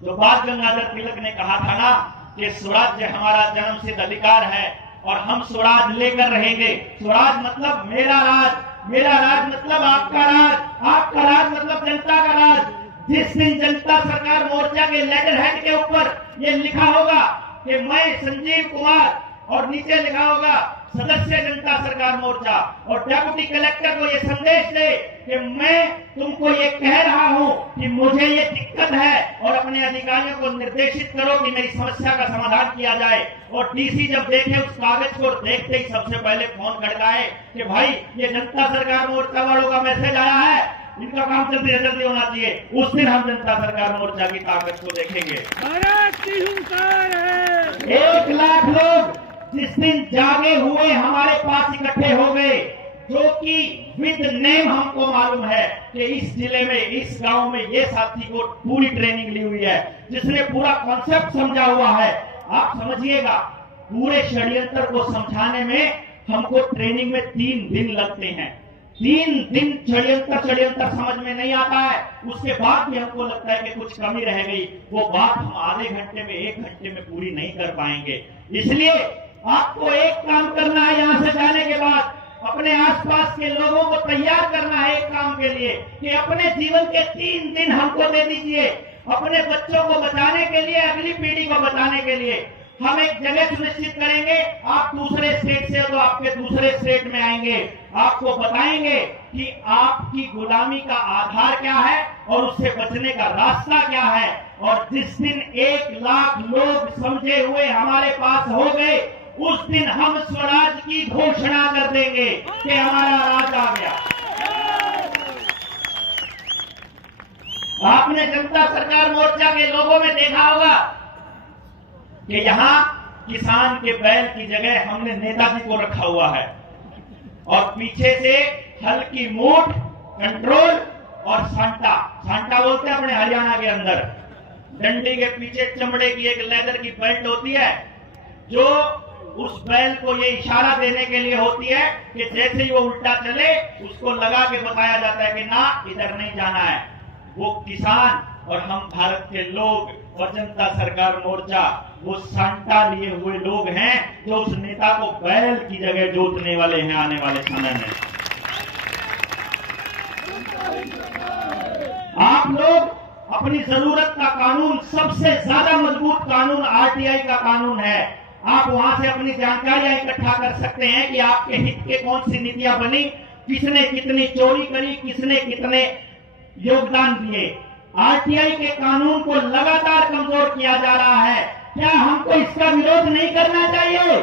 जो बाल गंगाधर तिलक ने कहा था ना कि स्वराज्य हमारा जन्मसिद्ध अधिकार है और हम स्वराज लेकर रहेंगे। स्वराज मतलब मेरा राज, मेरा राज मतलब आपका राज, आपका राज मतलब जनता का राज। जिस दिन जनता सरकार मोर्चा के लेटर हेड के ऊपर ये लिखा होगा कि मैं संजीव कुमार और नीचे लिखा होगा सदस्य जनता सरकार मोर्चा, और डेप्यूटी कलेक्टर को ये संदेश दे कि मैं तुमको ये कह रहा हूं कि मुझे ये दिक्कत है, और अपने अधिकारियों को निर्देशित करो कि मेरी समस्या का समाधान किया जाए। और डीसी जब देखे उस कागज को, देखते ही सबसे पहले फोन खड़काए कि भाई ये जनता सरकार मोर्चा वालों का मैसेज आया है, इनका काम जल्दी से जल्दी होना चाहिए। उस दिन हम जनता सरकार मोर्चा की ताकत को देखेंगे। भारत की हुंकार है। 1 लाख लोग जिस दिन जागे हुए हमारे पास इकट्ठे हो गए, जो कि विद नेम हमको मालूम है कि इस जिले में, इस गांव में ये साथी को पूरी ट्रेनिंग ली हुई है, जिसने पूरा कॉन्सेप्ट समझा हुआ है। आप समझिएगा, पूरे षड्यंत्र को समझाने में हमको ट्रेनिंग में 3 दिन लगते हैं। 3 दिन षड्यंत्र समझ में नहीं आता है, उसके बाद भी हमको लगता है कि कुछ कमी रह गई। वो बात हम आधे घंटे में, 1 घंटे में पूरी नहीं कर पाएंगे। इसलिए आपको एक काम करना है, यहां से जाने के बाद अपने आसपास के लोगों को तैयार करना है एक काम के लिए कि अपने जीवन के 3 दिन हमको दे दीजिए, अपने बच्चों को बचाने के लिए, अगली पीढ़ी को बचाने के लिए। हम एक जगह सुनिश्चित करेंगे, आप दूसरे स्टेट से हो तो आपके दूसरे स्टेट में आएंगे, आपको बताएंगे कि आपकी गुलामी का आधार क्या है और उससे बचने का रास्ता क्या है। और जिस दिन 1 लाख लोग समझे हुए हमारे पास हो गए, उस दिन हम स्वराज की घोषणा कर देंगे कि हमारा राज आ गया। आपने जनता सरकार मोर्चा के लोगों में देखा होगा कि यहां किसान के बैल की जगह हमने नेताजी को रखा हुआ है, और पीछे से हल्की मूठ, कंट्रोल और सांटा, सांटा बोलते हैं अपने हरियाणा के अंदर। डंडी के पीछे चमड़े की एक लेदर की बेल्ट होती है, जो उस बैल को ये इशारा देने के लिए होती है कि जैसे ही वो उल्टा चले उसको लगा के बताया जाता है कि ना, इधर नहीं जाना है। वो किसान और हम भारत के लोग और जनता सरकार मोर्चा वो सांटा लिए हुए लोग हैं, जो उस नेता को बैल की जगह जोतने वाले हैं आने वाले समय में। आप लोग अपनी जरूरत का कानून, सबसे ज्यादा मजबूत कानून आरटीआई का कानून है। आप वहां से अपनी जानकारियां इकट्ठा कर सकते हैं कि आपके हित के कौन सी नीतियां बनी, किसने कितनी चोरी करी, किसने कितने योगदान दिए। आरटीआई के कानून को लगातार कमजोर किया जा रहा है। क्या हमको इसका विरोध नहीं करना चाहिए?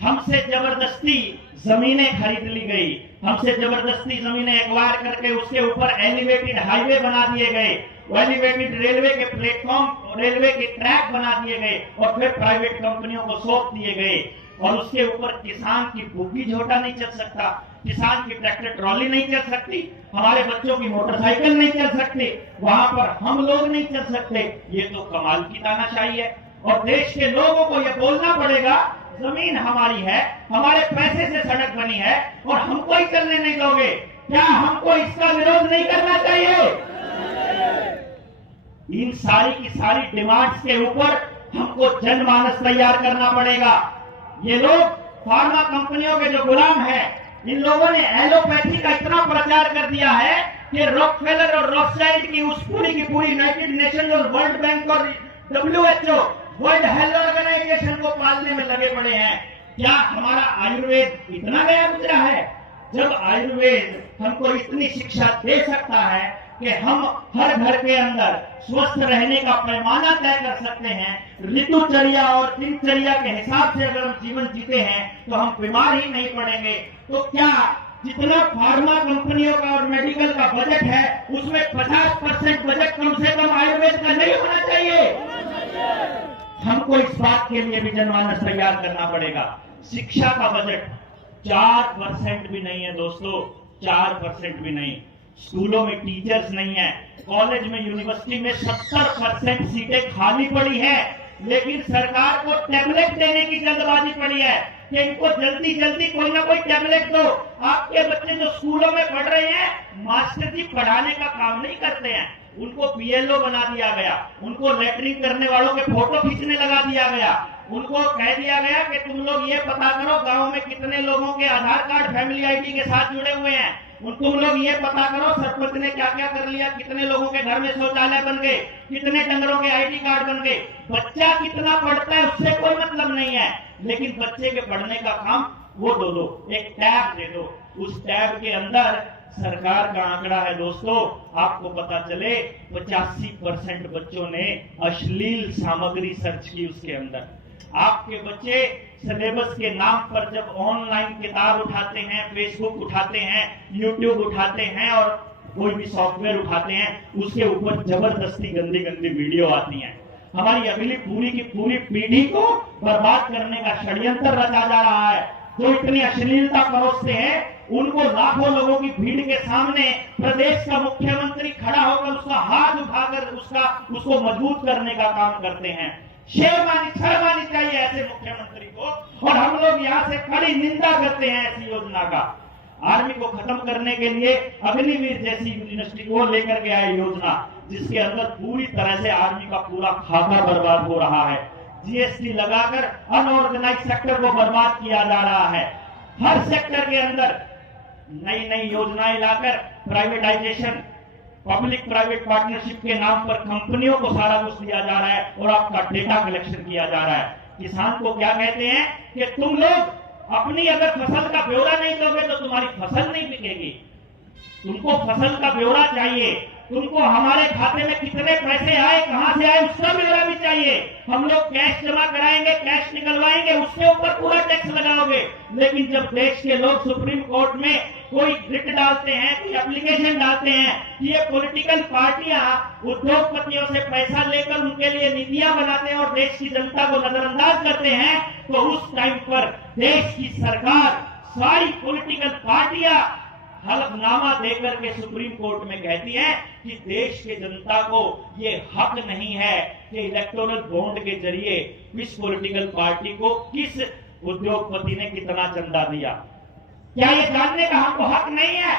हमसे जबरदस्ती जमीनें खरीद ली गई, हमसे जबरदस्ती जमीनें एक्वायर करके उसके ऊपर एलिवेटेड हाईवे बना दिए गए, एलिवेटेड रेलवे के प्लेटफॉर्म, रेलवे के ट्रैक बना दिए गए और फिर प्राइवेट कंपनियों को सौंप दिए गए। और उसके ऊपर किसान की बुग्गी झोटा नहीं चल सकता, किसान की ट्रैक्टर ट्रॉली नहीं चल सकती, हमारे बच्चों की मोटरसाइकिल नहीं चल सकती, वहां पर हम लोग नहीं चल सकते। ये तो कमाल की तानाशाही है। और देश के लोगों को यह बोलना पड़ेगा, जमीन हमारी है, हमारे पैसे से सड़क बनी है और हमको ही चलने नहीं दोगे। क्या हमको इसका विरोध नहीं करना चाहिए? इन सारी की सारी डिमांड्स के ऊपर हमको जनमानस तैयार करना पड़ेगा। ये लोग फार्मा कंपनियों के जो गुलाम हैं, इन लोगों ने एलोपैथी का इतना प्रचार कर दिया है कि रॉकफेलर और रॉथशाइल्ड की उस पूरी की पूरी यूनाइटेड नेशन और वर्ल्ड बैंक और WHO, वर्ल्ड हेल्थ ऑर्गेनाइजेशन को पालने में लगे पड़े हैं। क्या हमारा आयुर्वेद इतना गया गुजरा है? जब आयुर्वेद हमको इतनी शिक्षा दे सकता है कि हम हर घर के अंदर स्वस्थ रहने का पैमाना तय कर सकते हैं, ऋतुचर्या और दिनचर्या के हिसाब से अगर हम जीवन जीते हैं तो हम बीमार ही नहीं पड़ेंगे। तो क्या जितना फार्मा कंपनियों का और मेडिकल का बजट है, उसमें 50% बजट कम से कम आयुर्वेद का नहीं होना चाहिए? हमको इस बात के लिए भी जनमानस तैयार करना पड़ेगा। शिक्षा का बजट 4% भी नहीं है दोस्तों, 4% भी नहीं। स्कूलों में टीचर्स नहीं है, कॉलेज में, यूनिवर्सिटी में 70% सीटें खाली पड़ी है, लेकिन सरकार को टैबलेट देने की जल्दबाजी पड़ी है कि इनको जल्दी जल्दी कोई ना कोई टैबलेट दो। आपके बच्चे जो स्कूलों में पढ़ रहे हैं, मास्टर जी पढ़ाने का काम नहीं करते हैं, उनको PLO बना दिया गया, उनको लेटरिंग करने वालों के फोटो खींचने लगा दिया गया, उनको कह दिया गया कि तुम लोग ये पता करो गांव में कितने लोगों के आधार कार्ड फैमिली ID के साथ जुड़े हुए हैं, तुम लोग ये पता करो सरपंच ने क्या क्या कर लिया, कितने लोगों के घर में शौचालय बन गए, कितने डंगरों के ID कार्ड बन गए। बच्चा कितना पढ़ता है उससे कोई मतलब नहीं है, लेकिन बच्चे के पढ़ने का काम वो दो, एक टैब दे दो। उस टैब के अंदर सरकार का आंकड़ा है दोस्तों, आपको पता चले 85% बच्चों ने अश्लील सामग्री सर्च की उसके अंदर। आपके बच्चे सिलेबस के नाम पर जब ऑनलाइन किताब उठाते हैं, फेसबुक उठाते हैं, यूट्यूब उठाते हैं और कोई भी सॉफ्टवेयर उठाते हैं, उसके ऊपर जबरदस्ती गंदी गंदी वीडियो आती हैं। हमारी अगली पूरी की पूरी पीढ़ी को बर्बाद करने का षड्यंत्र रचा जा रहा है। जो इतनी अश्लीलता परोसते हैं, उनको लाखों लोगों की भीड़ के सामने प्रदेश का मुख्यमंत्री खड़ा होकर उसका हाथ उठाकर उसको मजबूत करने का काम करते हैं। शर्मानी चाहिए ऐसे मुख्यमंत्री को, और हम लोग यहाँ से कड़ी निंदा करते हैं ऐसी योजना का। आर्मी को खत्म करने के लिए अग्निवीर जैसी यूनिवर्सिटी को लेकर के आए योजना, जिसके अंदर पूरी तरह से आर्मी का पूरा खाता बर्बाद हो रहा है। जीएसटी लगाकर अनऑर्गेनाइज सेक्टर को बर्बाद किया जा रहा है। हर सेक्टर के अंदर नई नई योजनाएं लाकर प्राइवेटाइजेशन, पब्लिक प्राइवेट पार्टनरशिप के नाम पर कंपनियों को सारा कुछ दिया जा रहा है और आपका डेटा कलेक्शन किया जा रहा है। किसान को क्या कहते हैं कि तुम लोग अपनी अगर फसल का ब्यौरा नहीं दोगे तो तुम्हारी फसल नहीं बिकेगी। तुमको फसल का ब्यौरा चाहिए, तुमको हमारे खाते में कितने पैसे आए, कहां से आए, उसका ब्यौरा भी चाहिए। हम लोग कैश जमा कराएंगे, कैश निकलवाएंगे, उसके ऊपर पूरा टैक्स लगाओगे। लेकिन जब देश के लोग सुप्रीम कोर्ट में कोई रिट डालते हैं, कोई एप्लीकेशन डालते हैं कि ये पॉलिटिकल पार्टियां उद्योगपतियों से पैसा लेकर उनके लिए नीतियां बनाते हैं और देश की जनता को नजरअंदाज करते हैं, तो उस टाइम पर देश की सरकार, सारी पॉलिटिकल पार्टियां हलफनामा देकर के सुप्रीम कोर्ट में कहती है कि देश के जनता को ये हक नहीं है कि इलेक्टोरल बॉन्ड के जरिए किस पॉलिटिकल पार्टी को किस उद्योगपति ने कितना चंदा दिया। क्या ये जानने का हमको हक नहीं है?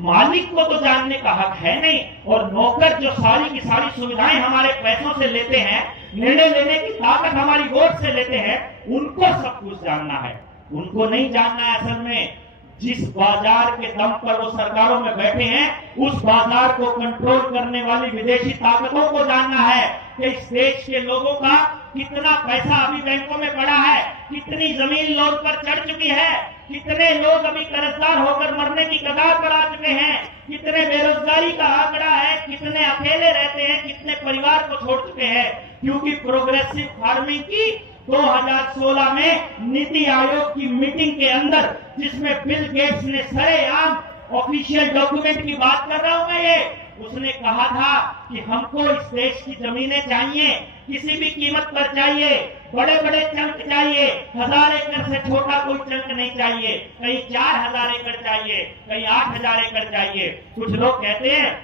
मालिक को तो जानने का हक है नहीं, और नौकर जो सारी की सारी सुविधाएं हमारे पैसों से लेते हैं, निर्णय लेने की ताकत हमारी वोट से लेते हैं, उनको सब कुछ जानना है। उनको नहीं जानना है असल में जिस बाजार के दम पर वो सरकारों में बैठे हैं, उस बाजार को कंट्रोल करने वाली विदेशी ताकतों को जानना है कि इस देश के लोगों का कितना पैसा अभी बैंकों में पड़ा है, कितनी जमीन लोन पर चढ़ चुकी है, कितने लोग अभी कर्जदार होकर मरने की कगार पर आ चुके हैं, कितने बेरोजगारी का आंकड़ा है, कितने अकेले रहते हैं, कितने परिवार को छोड़ चुके हैं। क्योंकि प्रोग्रेसिव फार्मिंग की 2016 में नीति आयोग की मीटिंग के अंदर, जिसमें बिल गेट्स ने सरेआम ऑफिशियल डॉक्यूमेंट की बात कर रहा हूं मैं, ये उसने कहा था कि हमको इस देश की जमीनें चाहिए, किसी भी कीमत पर चाहिए, बड़े बड़े चंक चाहिए, 1000 एकड़ से छोटा कोई चंक नहीं चाहिए, कहीं 4000 एकड़ चाहिए, कहीं 8000 एकड़ चाहिए। कुछ लोग कहते हैं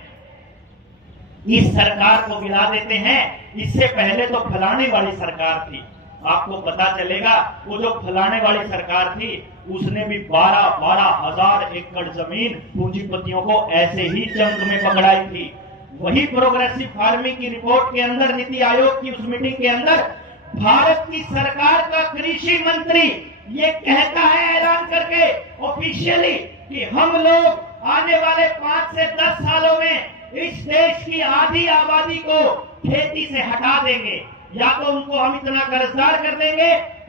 इस सरकार को गिरा देते हैं, इससे पहले तो फलाने वाली सरकार थी। आपको पता चलेगा वो जो फलाने वाली सरकार थी उसने भी 12,000 एकड़ जमीन पूंजीपतियों को ऐसे ही चंक में पकड़ाई थी। वही प्रोग्रेसिव फार्मिंग की रिपोर्ट के अंदर, नीति आयोग की उस मीटिंग के अंदर, भारत की सरकार का कृषि मंत्री ये कहता है ऐलान करके ऑफिशियली कि हम लोग आने वाले 5 से 10 सालों में इस देश की आधी आबादी को खेती से हटा देंगे। या तो उनको हम इतना कर्जदार कर देंगे,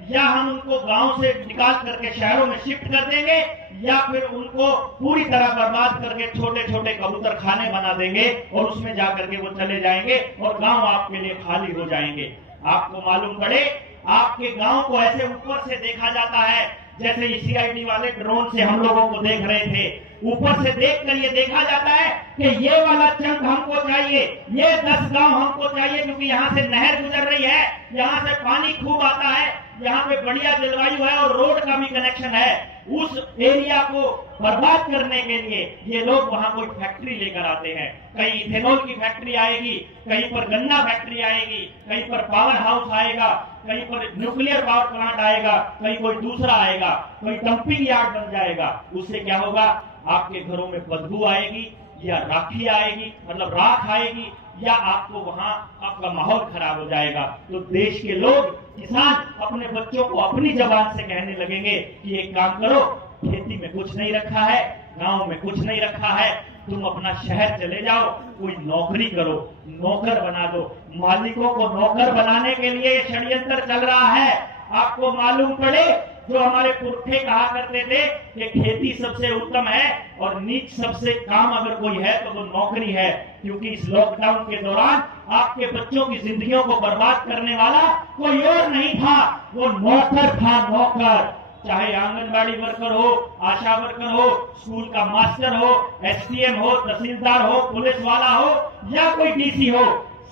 या हम उनको गांव से निकाल करके शहरों में शिफ्ट कर देंगे, या फिर उनको पूरी तरह बर्बाद करके छोटे छोटे कबूतर खाने बना देंगे और उसमें जाकर के वो चले जाएंगे और गांव आपके लिए खाली हो जाएंगे। आपको मालूम पड़े, आपके गांव को ऐसे ऊपर से देखा जाता है जैसे सीआईडी वाले ड्रोन से हम लोगों को देख रहे थे। ऊपर से देखकर ये देखा जाता है कि ये वाला चंक हमको चाहिए, ये 10 गांव हमको चाहिए, क्योंकि यहाँ से नहर गुजर रही है, यहाँ से पानी खूब आता है, यहाँ पे बढ़िया जलवायु है और रोड का भी कनेक्शन है। उस एरिया को बर्बाद करने के लिए ये लोग वहां कोई फैक्ट्री लेकर आते हैं। कहीं इथेनॉल की फैक्ट्री आएगी, कहीं पर गन्ना फैक्ट्री आएगी, कहीं पर पावर हाउस आएगा, कहीं पर न्यूक्लियर पावर प्लांट आएगा, कहीं कोई दूसरा आएगा, कोई डंपिंग यार्ड बन जाएगा। उससे क्या होगा, आपके घरों में बदबू आएगी, या राखी आएगी, मतलब राख आएगी, या आपको वहां आपका माहौल खराब हो जाएगा। तो देश के लोग, किसान अपने बच्चों को अपनी जबान से कहने लगेंगे कि एक काम करो, खेती में कुछ नहीं रखा है, गांव में कुछ नहीं रखा है, तुम अपना शहर चले जाओ, कोई नौकरी करो, नौकर बना दो। मालिकों को नौकर बनाने के लिए ये षड्यंत्र चल रहा है। आपको मालूम पड़े, जो हमारे पुरखे कहा करते थे कि खेती सबसे उत्तम है और नीच सबसे काम अगर कोई है तो वो नौकरी है, क्योंकि इस लॉकडाउन के दौरान आपके बच्चों की जिंदगियों को बर्बाद करने वाला कोई और नहीं था, वो नौकर था, नौकर। चाहे आंगनबाड़ी वर्कर हो, आशा वर्कर हो, स्कूल का मास्टर हो, एसडीएम हो, तहसीलदार हो, पुलिस वाला हो या कोई डीसी हो,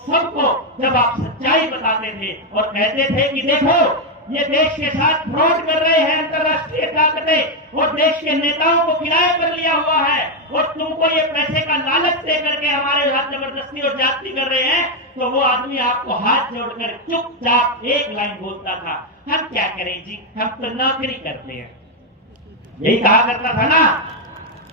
सबको जब आप सच्चाई बताते थे और कहते थे कि देखो ये देश के साथ फ्रॉड कर रहे हैं अंतर्राष्ट्रीय ताकतें और देश के नेताओं को किराए पर लिया हुआ है और तुमको ये पैसे का लालच दे करके हमारे साथ जबरदस्ती और जाति कर रहे हैं, तो वो आदमी आपको हाथ जोड़कर चुपचाप एक लाइन बोलता था, हम क्या करें जी, हम तो नौकरी करते हैं। यही कहा करता था ना।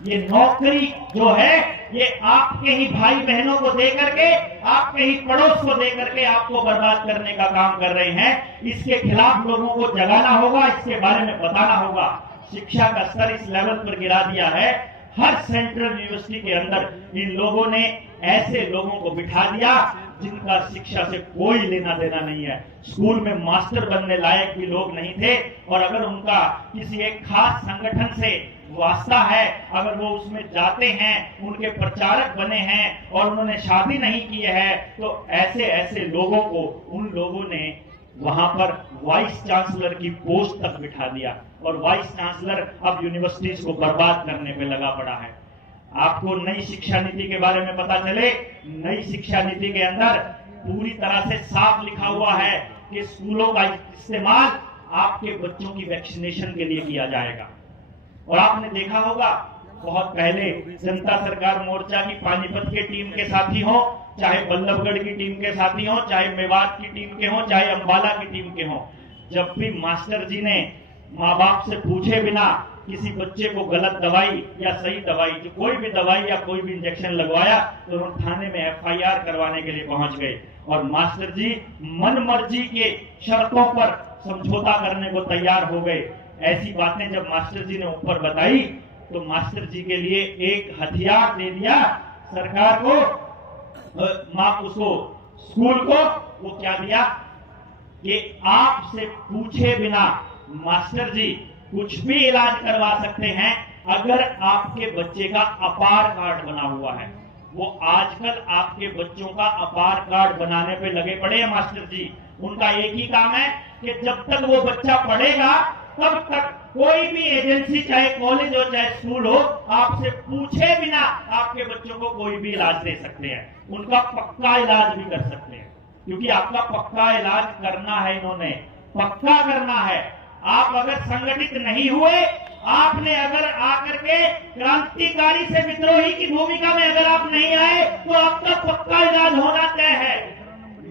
ये नौकरी जो है ये आपके ही भाई बहनों को दे करके, आपके ही पड़ोस को दे करके आपको बर्बाद करने का काम कर रहे हैं। इसके खिलाफ लोगों को जगाना होगा, इसके बारे में बताना होगा। शिक्षा का स्तर इस लेवल पर गिरा दिया है, हर सेंट्रल यूनिवर्सिटी के अंदर इन लोगों ने ऐसे लोगों को बिठा दिया जिनका शिक्षा से कोई लेना देना नहीं है। स्कूल में मास्टर बनने लायक भी लोग नहीं थे और अगर उनका किसी एक खास संगठन से वास्ता है, अगर वो उसमें जाते हैं, उनके प्रचारक बने हैं और उन्होंने शादी नहीं की है, तो ऐसे ऐसे लोगों को उन लोगों ने वहां पर वाइस चांसलर की पोस्ट तक बिठा दिया और वाइस चांसलर अब यूनिवर्सिटीज को बर्बाद करने पे लगा पड़ा है। आपको नई शिक्षा नीति के बारे में पता चले, नई शिक्षा नीति के अंदर पूरी तरह से साफ लिखा हुआ है कि स्कूलों का इस्तेमाल आपके बच्चों की वैक्सीनेशन के लिए किया जाएगा। और आपने देखा होगा बहुत पहले जनता सरकार मोर्चा की पानीपत के टीम के साथी हो, चाहे बल्लभगढ़ की टीम के साथी हो, चाहे मेवात की टीम के हो, चाहे अंबाला की टीम के हो, जब भी मास्टर जी ने माँ बाप से पूछे बिना किसी बच्चे को गलत दवाई या सही दवाई, जो कोई भी दवाई या कोई भी इंजेक्शन लगवाया, तो उन्होंने थाने में एफआईआर करवाने के लिए पहुंच गए और मास्टर जी मन मर्जी के शर्तों पर समझौता करने को तैयार हो गए। ऐसी बातें जब मास्टर जी ने ऊपर बताई तो मास्टर जी के लिए एक हथियार दे दिया सरकार को, उसको स्कूल को। वो क्या दिया कि आपसे पूछे बिना मास्टर जी कुछ भी इलाज करवा सकते हैं अगर आपके बच्चे का अपार कार्ड बना हुआ है। वो आजकल आपके बच्चों का अपार कार्ड बनाने पे लगे पड़े हैं मास्टर जी। उनका एक ही काम है कि जब तक वो बच्चा पढ़ेगा तब तक कोई भी एजेंसी, चाहे कॉलेज हो चाहे स्कूल हो, आपसे पूछे बिना आपके बच्चों को कोई भी इलाज दे सकते हैं। उनका पक्का इलाज भी कर सकते हैं, क्योंकि आपका पक्का इलाज करना है, इन्होंने पक्का करना है। आप अगर संगठित नहीं हुए, आपने अगर आकर के क्रांतिकारी से विद्रोही की भूमिका में अगर आप नहीं आए, तो आपका पक्का इलाज होना तय है।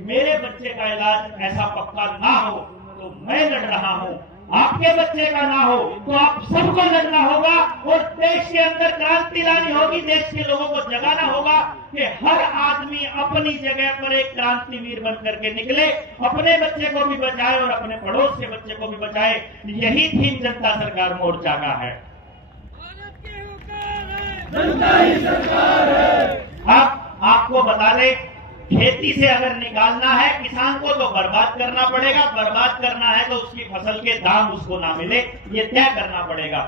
मेरे बच्चे का इलाज ऐसा पक्का ना हो तो मैं लड़ रहा हूं, आपके बच्चे का ना हो तो आप सबको लड़ना होगा और देश के अंदर क्रांति लानी होगी। देश के लोगों को जगाना होगा कि हर आदमी अपनी जगह पर एक क्रांतिवीर बन करके निकले, अपने बच्चे को भी बचाए और अपने पड़ोस के बच्चे को भी बचाए। यही थीम जनता सरकार मोर्चा का है। जनता ही सरकार है। अब आपको बता दें, खेती से अगर निकालना है किसान को तो बर्बाद करना पड़ेगा, बर्बाद करना है तो उसकी फसल के दाम उसको ना मिले, ये तय करना पड़ेगा।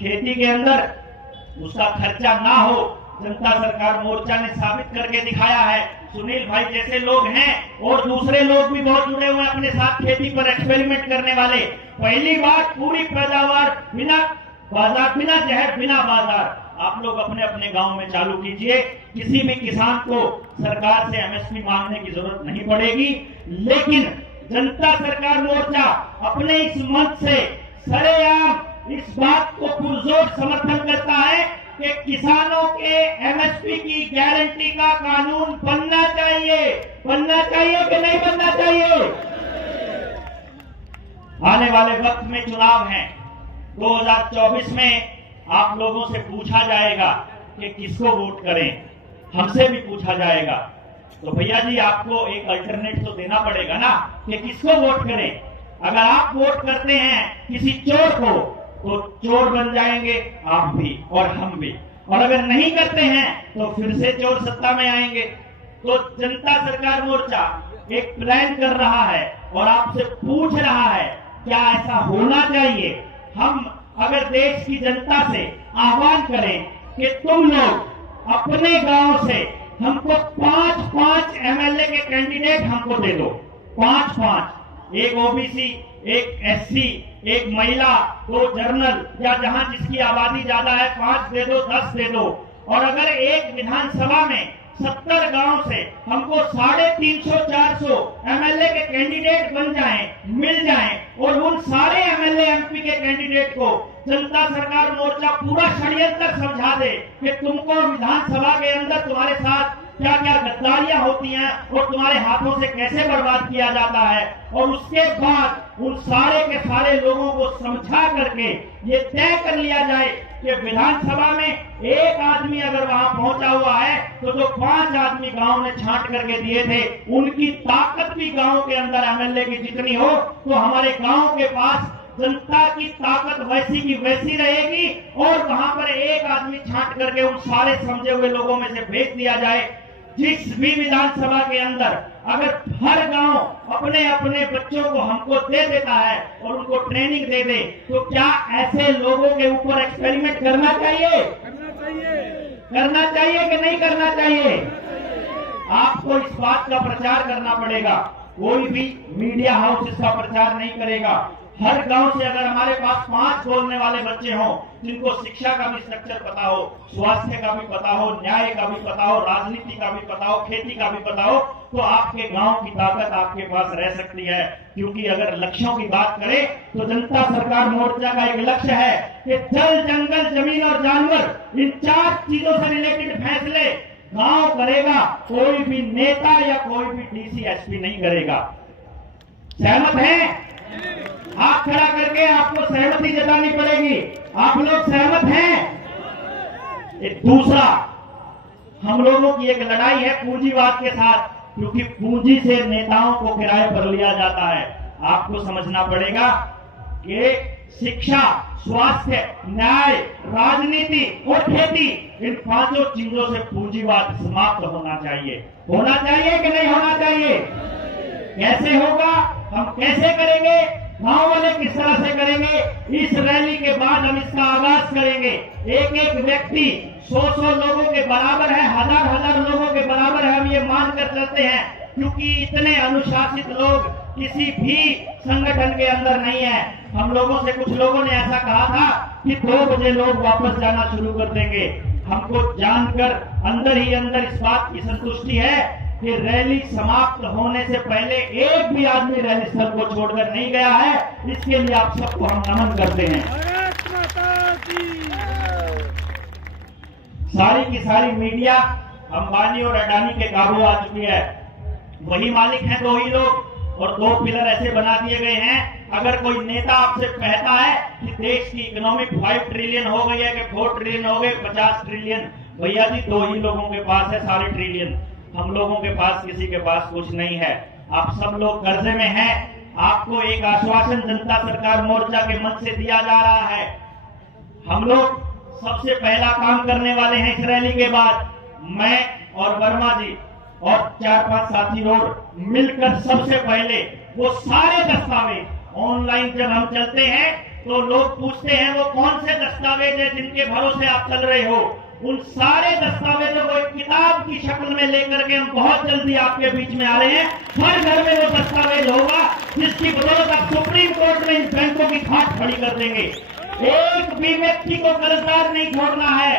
खेती के अंदर उसका खर्चा ना हो, जनता सरकार मोर्चा ने साबित करके दिखाया है। सुनील भाई जैसे लोग हैं और दूसरे लोग भी बहुत जुड़े हुए हैं अपने साथ खेती पर एक्सपेरिमेंट करने वाले। पहली बार पूरी पैदावार बिना बाजार, बिना जहर, बिना बाजार, आप लोग अपने अपने गांव में चालू कीजिए। किसी भी किसान को सरकार से एमएसपी मांगने की जरूरत नहीं पड़ेगी। लेकिन जनता सरकार मोर्चा अपने इस मंच से सरेआम इस बात को पुरजोर समर्थन करता है कि किसानों के एमएसपी की गारंटी का कानून बनना चाहिए। बनना चाहिए कि नहीं बनना चाहिए? आने वाले वक्त में चुनाव है, 2024 में आप लोगों से पूछा जाएगा कि किसको वोट करें, हमसे भी पूछा जाएगा। तो भैया जी आपको एक अल्टरनेट तो देना पड़ेगा ना कि किसको वोट करें। अगर आप वोट करते हैं किसी चोर को तो चोर बन जाएंगे आप भी और हम भी। और अगर नहीं करते हैं तो फिर से चोर सत्ता में आएंगे। तो जनता सरकार मोर्चा एक प्लान कर रहा है और आपसे पूछ रहा है, क्या ऐसा होना चाहिए? हम अगर देश की जनता से आह्वान करें कि तुम लोग अपने गांव से हमको 5-5 एमएलए के कैंडिडेट हमको दे दो, 5-5, एक ओबीसी, एक एससी, एक महिला, 2 जनरल, या जहां जिसकी आबादी ज्यादा है 5 दे दो, 10 दे दो। और अगर एक विधानसभा में 70 गांव से हमको 350-400 एमएलए के कैंडिडेट बन जाएं, मिल जाएं, और उन सारे एमएलए एमपी के कैंडिडेट को जनता सरकार मोर्चा पूरा षड्यंत्र समझा दे कि तुमको विधानसभा के अंदर तुम्हारे साथ क्या क्या गद्दारियां होती हैं और तुम्हारे हाथों से कैसे बर्बाद किया जाता है, और उसके बाद उन सारे के सारे लोगों को समझा करके ये तय कर लिया जाए कि विधानसभा में एक आदमी अगर वहां पहुंचा हुआ है तो जो 5 आदमी गांव ने छांट करके दिए थे उनकी ताकत भी गांव के अंदर एमएलए की जितनी हो, तो हमारे गांव के पास जनता की ताकत वैसी की वैसी रहेगी। और वहां पर एक आदमी छांट करके उन सारे समझे हुए लोगों में से भेज दिया जाए। जिस भी विधानसभा के अंदर अगर हर गांव अपने अपने बच्चों को हमको दे देता है और उनको ट्रेनिंग दे दे, तो क्या ऐसे लोगों के ऊपर एक्सपेरिमेंट करना चाहिए? करना चाहिए कि नहीं करना चाहिए? आपको इस बात का प्रचार करना पड़ेगा। कोई भी मीडिया हाउस इसका प्रचार नहीं करेगा। हर गांव से अगर हमारे पास 5 बोलने वाले बच्चे हों, जिनको शिक्षा का भी स्ट्रक्चर पता हो, स्वास्थ्य का भी पता हो, न्याय का भी पता हो, राजनीति का भी पता हो, खेती का भी पता हो, तो आपके गांव की ताकत आपके पास रह सकती है। क्योंकि अगर लक्ष्यों की बात करें तो जनता सरकार मोर्चा का एक लक्ष्य है कि जल, जंगल, जमीन और जानवर, इन 4 चीजों से रिलेटेड फैसले गांव करेगा, कोई भी नेता या कोई भी डीसी एसपी नहीं करेगा। सहमत हैं? हाथ खड़ा करके आपको सहमति जतानी पड़ेगी। आप लोग सहमत हैं? एक दूसरा, हम लोगों की एक लड़ाई है पूंजीवाद के साथ, क्योंकि पूंजी से नेताओं को किराए पर लिया जाता है। आपको समझना पड़ेगा कि शिक्षा, स्वास्थ्य, न्याय, राजनीति और खेती, इन 5 चीजों से पूंजीवाद समाप्त होना चाहिए। होना चाहिए कि नहीं होना चाहिए? कैसे होगा? हम कैसे करेंगे? गांव वाले किस तरह से करेंगे? इस रैली के बाद हम इसका आगाज करेंगे। एक व्यक्ति 100 लोगों के बराबर है, 1000 लोगों के बराबर है, हम ये मानकर चलते हैं, क्योंकि इतने अनुशासित लोग किसी भी संगठन के अंदर नहीं है। हम लोगों से कुछ लोगों ने ऐसा कहा था कि 2 बजे लोग वापस जाना शुरू कर देंगे। हमको जानकर अंदर ही अंदर इस बात की संतुष्टि है कि रैली समाप्त होने से पहले एक भी आदमी रैली स्थल को छोड़कर नहीं गया है। इसके लिए आप सबको हम नमन करते हैं। सारी की सारी मीडिया अंबानी और अडानी के काबू आ चुकी है। वही मालिक हैं 2 ही लोग, और 2 पिलर ऐसे बना दिए गए हैं। अगर कोई नेता आपसे कहता है कि देश की इकोनॉमी 5 ट्रिलियन हो गई है कि 4 ट्रिलियन हो गए, 50 ट्रिलियन, भैया जी 2 ही लोगों के पास है सारे ट्रिलियन। हम लोगों के पास किसी के पास कुछ नहीं है। आप सब लोग कर्जे में हैं। आपको एक आश्वासन जनता सरकार मोर्चा के मंच से दिया जा रहा है। हम लोग सबसे पहला काम करने वाले हैं इस रैली के बाद, मैं और वर्मा जी और 4-5 साथी और मिलकर सबसे पहले वो सारे दस्तावेज ऑनलाइन जब हम चलते हैं तो लोग पूछते हैं वो कौन से दस्तावेज है जिनके भरोसे आप चल रहे हो, उन सारे दस्तावेजों को एक किताब की शक्ल में लेकर के हम बहुत जल्दी आपके बीच में आ रहे हैं। हर घर में वो दस्तावेज होगा जिसकी बदौलत आप सुप्रीम कोर्ट में इन बैंकों की खाट खड़ी कर देंगे। एक भी व्यक्ति को कर्जदार नहीं छोड़ना है।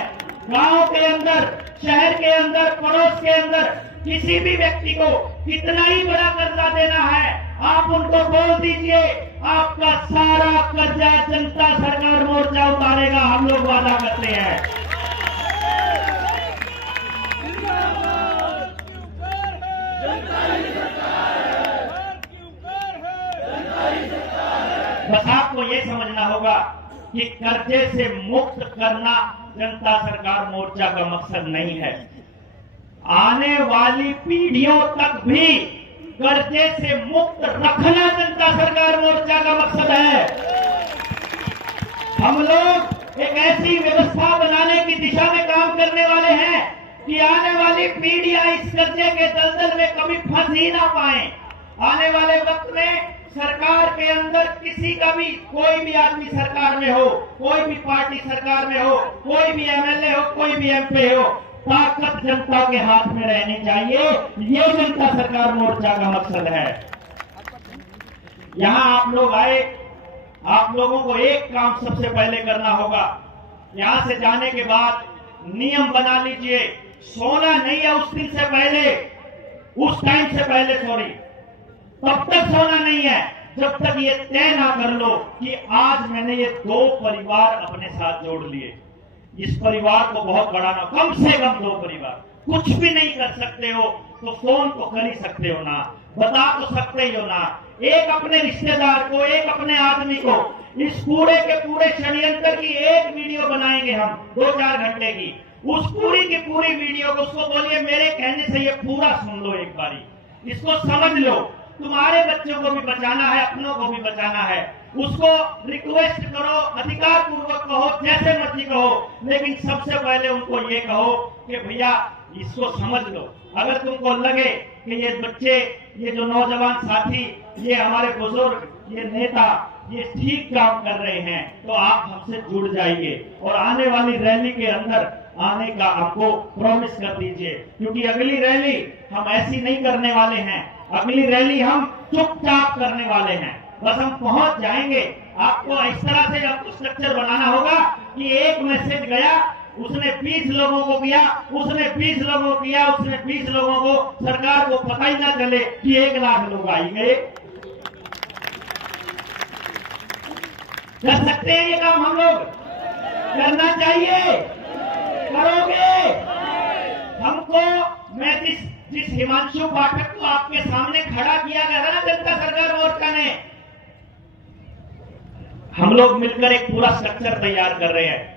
गांव के अंदर, शहर के अंदर, पड़ोस के अंदर किसी भी व्यक्ति को कितना ही बड़ा कर्जा देना है, आप उनको बोल दीजिए, आपका सारा कर्जा जनता सरकार मोर्चा उतारेगा। हम लोग वादा करते हैं। बस आपको ये समझना होगा कि कर्जे से मुक्त करना जनता सरकार मोर्चा का मकसद नहीं है। आने वाली पीढ़ियों तक भी कर्जे से मुक्त रखना जनता सरकार मोर्चा का मकसद है। हम लोग एक ऐसी व्यवस्था बनाने की दिशा में काम करने वाले हैं कि आने वाली पीढ़ियां इस कर्जे के दलदल में कभी फंस ही ना पाए। आने वाले वक्त में सरकार के अंदर किसी का भी, कोई भी आदमी सरकार में हो, कोई भी पार्टी सरकार में हो, कोई भी एमएलए हो, कोई भी एमपी हो, ताकत जनता के हाथ में रहनी चाहिए। ये जनता सरकार मोर्चा का मकसद है। यहां आप लोग आए, आप लोगों को एक काम सबसे पहले करना होगा। यहां से जाने के बाद नियम बना लीजिए, सोना नहीं है उस दिन से पहले, उस टाइम से पहले सॉरी, तब तक सोना नहीं है जब तक ये तय ना कर लो कि आज मैंने ये 2 परिवार अपने साथ जोड़ लिए। इस परिवार को बहुत बढ़ाना, कम से कम 2 परिवार। कुछ भी नहीं कर सकते हो तो फोन तो कर ही सकते हो ना, बता तो सकते ही हो ना। एक अपने रिश्तेदार को, एक अपने आदमी को, इस पूरे के पूरे षड्यंत्र की एक वीडियो बनाएंगे हम 2-4 घंटे की। उस पूरी की पूरी वीडियो को उसको बोलिए मेरे कहने से ये पूरा सुन लो, एक बारी इसको समझ लो। तुम्हारे बच्चों को भी बचाना है, अपनों को भी बचाना है। उसको रिक्वेस्ट करो, अधिकार पूर्वक कहो, जैसे मर्जी कहो, लेकिन सबसे पहले उनको ये कहो कि भैया इसको समझ लो। अगर तुमको लगे कि ये बच्चे, ये जो नौजवान साथी, ये हमारे बुजुर्ग, ये नेता, ये ठीक काम कर रहे हैं तो आप हमसे जुड़ जाइए और आने वाली रैली के अंदर आने का आपको प्रॉमिस कर दीजिए, क्योंकि अगली रैली हम ऐसी नहीं करने वाले हैं। अगली रैली हम चुपचाप करने वाले हैं। बस हम पहुंच जाएंगे। आपको इस तरह से आपको स्ट्रक्चर बनाना होगा कि एक मैसेज गया, उसने 20 लोगों को किया, उसने 20 लोगों को किया, उसने 20 लोगों को, सरकार को पता ही ना चले कि 1 लाख लोग आई गए। कर सकते हैं ये काम हम लोग, करना चाहिए, करोगे। हमको, मैं जिस हिमांशु पाठक को आपके सामने खड़ा किया गया था ना जनता सरकार मोर्चा ने, हम लोग मिलकर एक पूरा स्ट्रक्चर तैयार कर रहे हैं।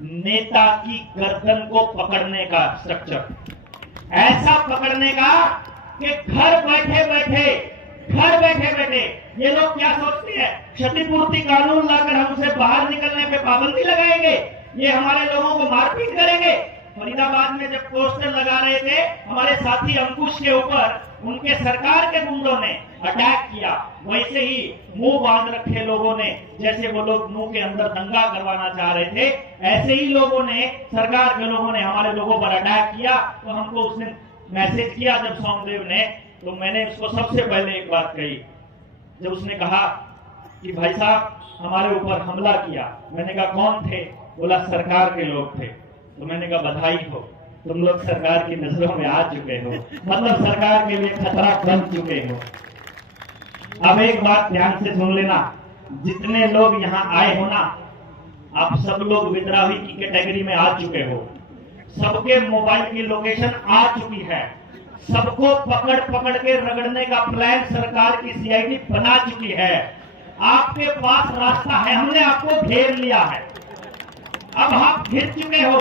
नेता की गर्दन को पकड़ने का स्ट्रक्चर, ऐसा पकड़ने का कि घर बैठे बैठे ये लोग क्या सोचते हैं, क्षतिपूर्ति कानून लाकर हमसे बाहर निकलने पे पाबंदी लगाएंगे, ये हमारे लोगों को मारपीट करेंगे। फरीदाबाद में जब पोस्टर लगा रहे थे हमारे साथी अंकुश के ऊपर, उनके सरकार के गुंडों ने अटैक किया। वैसे ही मुंह बांध रखे लोगों ने, जैसे वो लोग मुंह के अंदर दंगा करवाना चाह रहे थे, ऐसे ही लोगों ने, सरकार के लोगों ने हमारे लोगों पर अटैक किया। तो हमको उसने मैसेज किया जब सोमदेव ने, तो मैंने उसको सबसे पहले एक बात कही। जब उसने कहा कि भाई साहब हमारे ऊपर हमला किया, मैंने कहा कौन थे? बोला सरकार के लोग थे। तो मैंने कहा बधाई हो, तुम लोग सरकार की नजरों में आ चुके हो, मतलब सरकार के लिए खतरा बन चुके हो। अब एक बात ध्यान से सुन लेना, जितने लोग यहाँ आए हो ना, आप सब लोग विद्रोही की कैटेगरी में आ चुके हो। सबके मोबाइल की लोकेशन आ चुकी है, सबको पकड़ पकड़ के रगड़ने का प्लान सरकार की सीआईडी बना चुकी है। आपके पास रास्ता है, हमने आपको घेर लिया है, अब आप घिर चुके हो।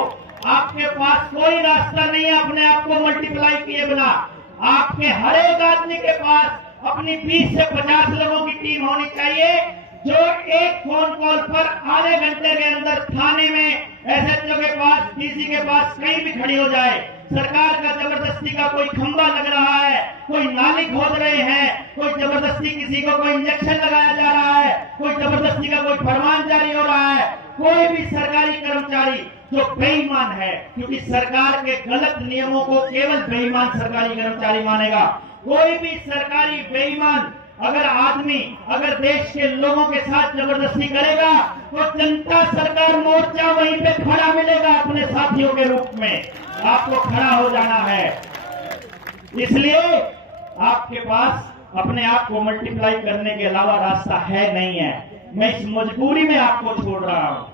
आपके पास कोई रास्ता नहीं है अपने आप को मल्टीप्लाई किए बिना। आपके हर एक आदमी के पास अपनी 20 से 50 लोगों की टीम होनी चाहिए, जो एक फोन कॉल पर आधे घंटे के अंदर थाने में, एसएचओ के पास, डीसी के पास कहीं भी खड़ी हो जाए। सरकार का जबरदस्ती का कोई खंभा लग रहा है, कोई नाली खोद रहे हैं, कोई जबरदस्ती किसी को कोई इंजेक्शन लगाया जा रहा है, कोई जबरदस्ती का कोई फरमान जारी हो रहा है, कोई भी सरकारी कर्मचारी जो बेईमान है, क्योंकि सरकार के गलत नियमों को केवल बेईमान सरकारी कर्मचारी मानेगा। कोई भी सरकारी बेईमान अगर आदमी, अगर देश के लोगों के साथ जबरदस्ती करेगा तो जनता सरकार मोर्चा वहीं पे खड़ा मिलेगा अपने साथियों के रूप में। आपको खड़ा हो जाना है, इसलिए आपके पास अपने आप को मल्टीप्लाई करने के अलावा रास्ता है नहीं है। मैं इस मजबूरी में आपको छोड़ रहा हूं।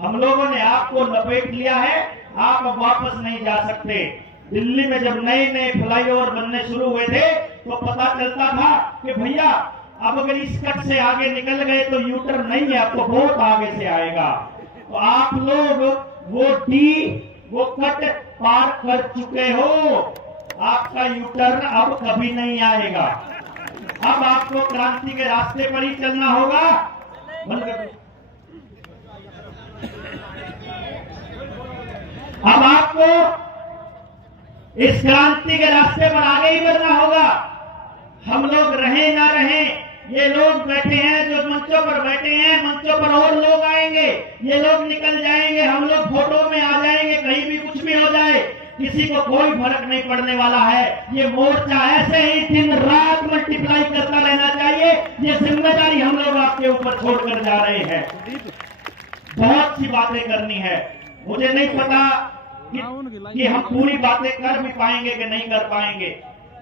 हम लोगों ने आपको लपेट लिया है, आप अब वापस नहीं जा सकते। दिल्ली में जब नए नए फ्लाईओवर बनने शुरू हुए थे तो पता चलता था कि भैया अब अगर इस कट से आगे निकल गए तो यूटर नहीं है, आपको बहुत आगे से आएगा। तो आप लोग वो कट पार कर चुके हो, आपका यूटर्न अब कभी नहीं आएगा। अब आपको क्रांति के रास्ते पर ही चलना होगा। अब आपको इस क्रांति के रास्ते पर आगे ही बढ़ना होगा। हम लोग रहें ना रहें, ये लोग बैठे हैं जो मंचों पर बैठे हैं, मंचों पर और लोग आएंगे, ये लोग निकल जाएंगे, हम लोग फोटो में आ जाएंगे, कहीं भी कुछ भी हो जाए, किसी को कोई फर्क नहीं पड़ने वाला है। ये मोर्चा ऐसे ही दिन रात मल्टीप्लाई करता रहना चाहिए। ये जिम्मेदारी हम लोग आपके ऊपर छोड़कर जा रहे हैं। बहुत सी बातें करनी है, मुझे नहीं पता कि हम पूरी बातें कर भी पाएंगे कि नहीं कर पाएंगे।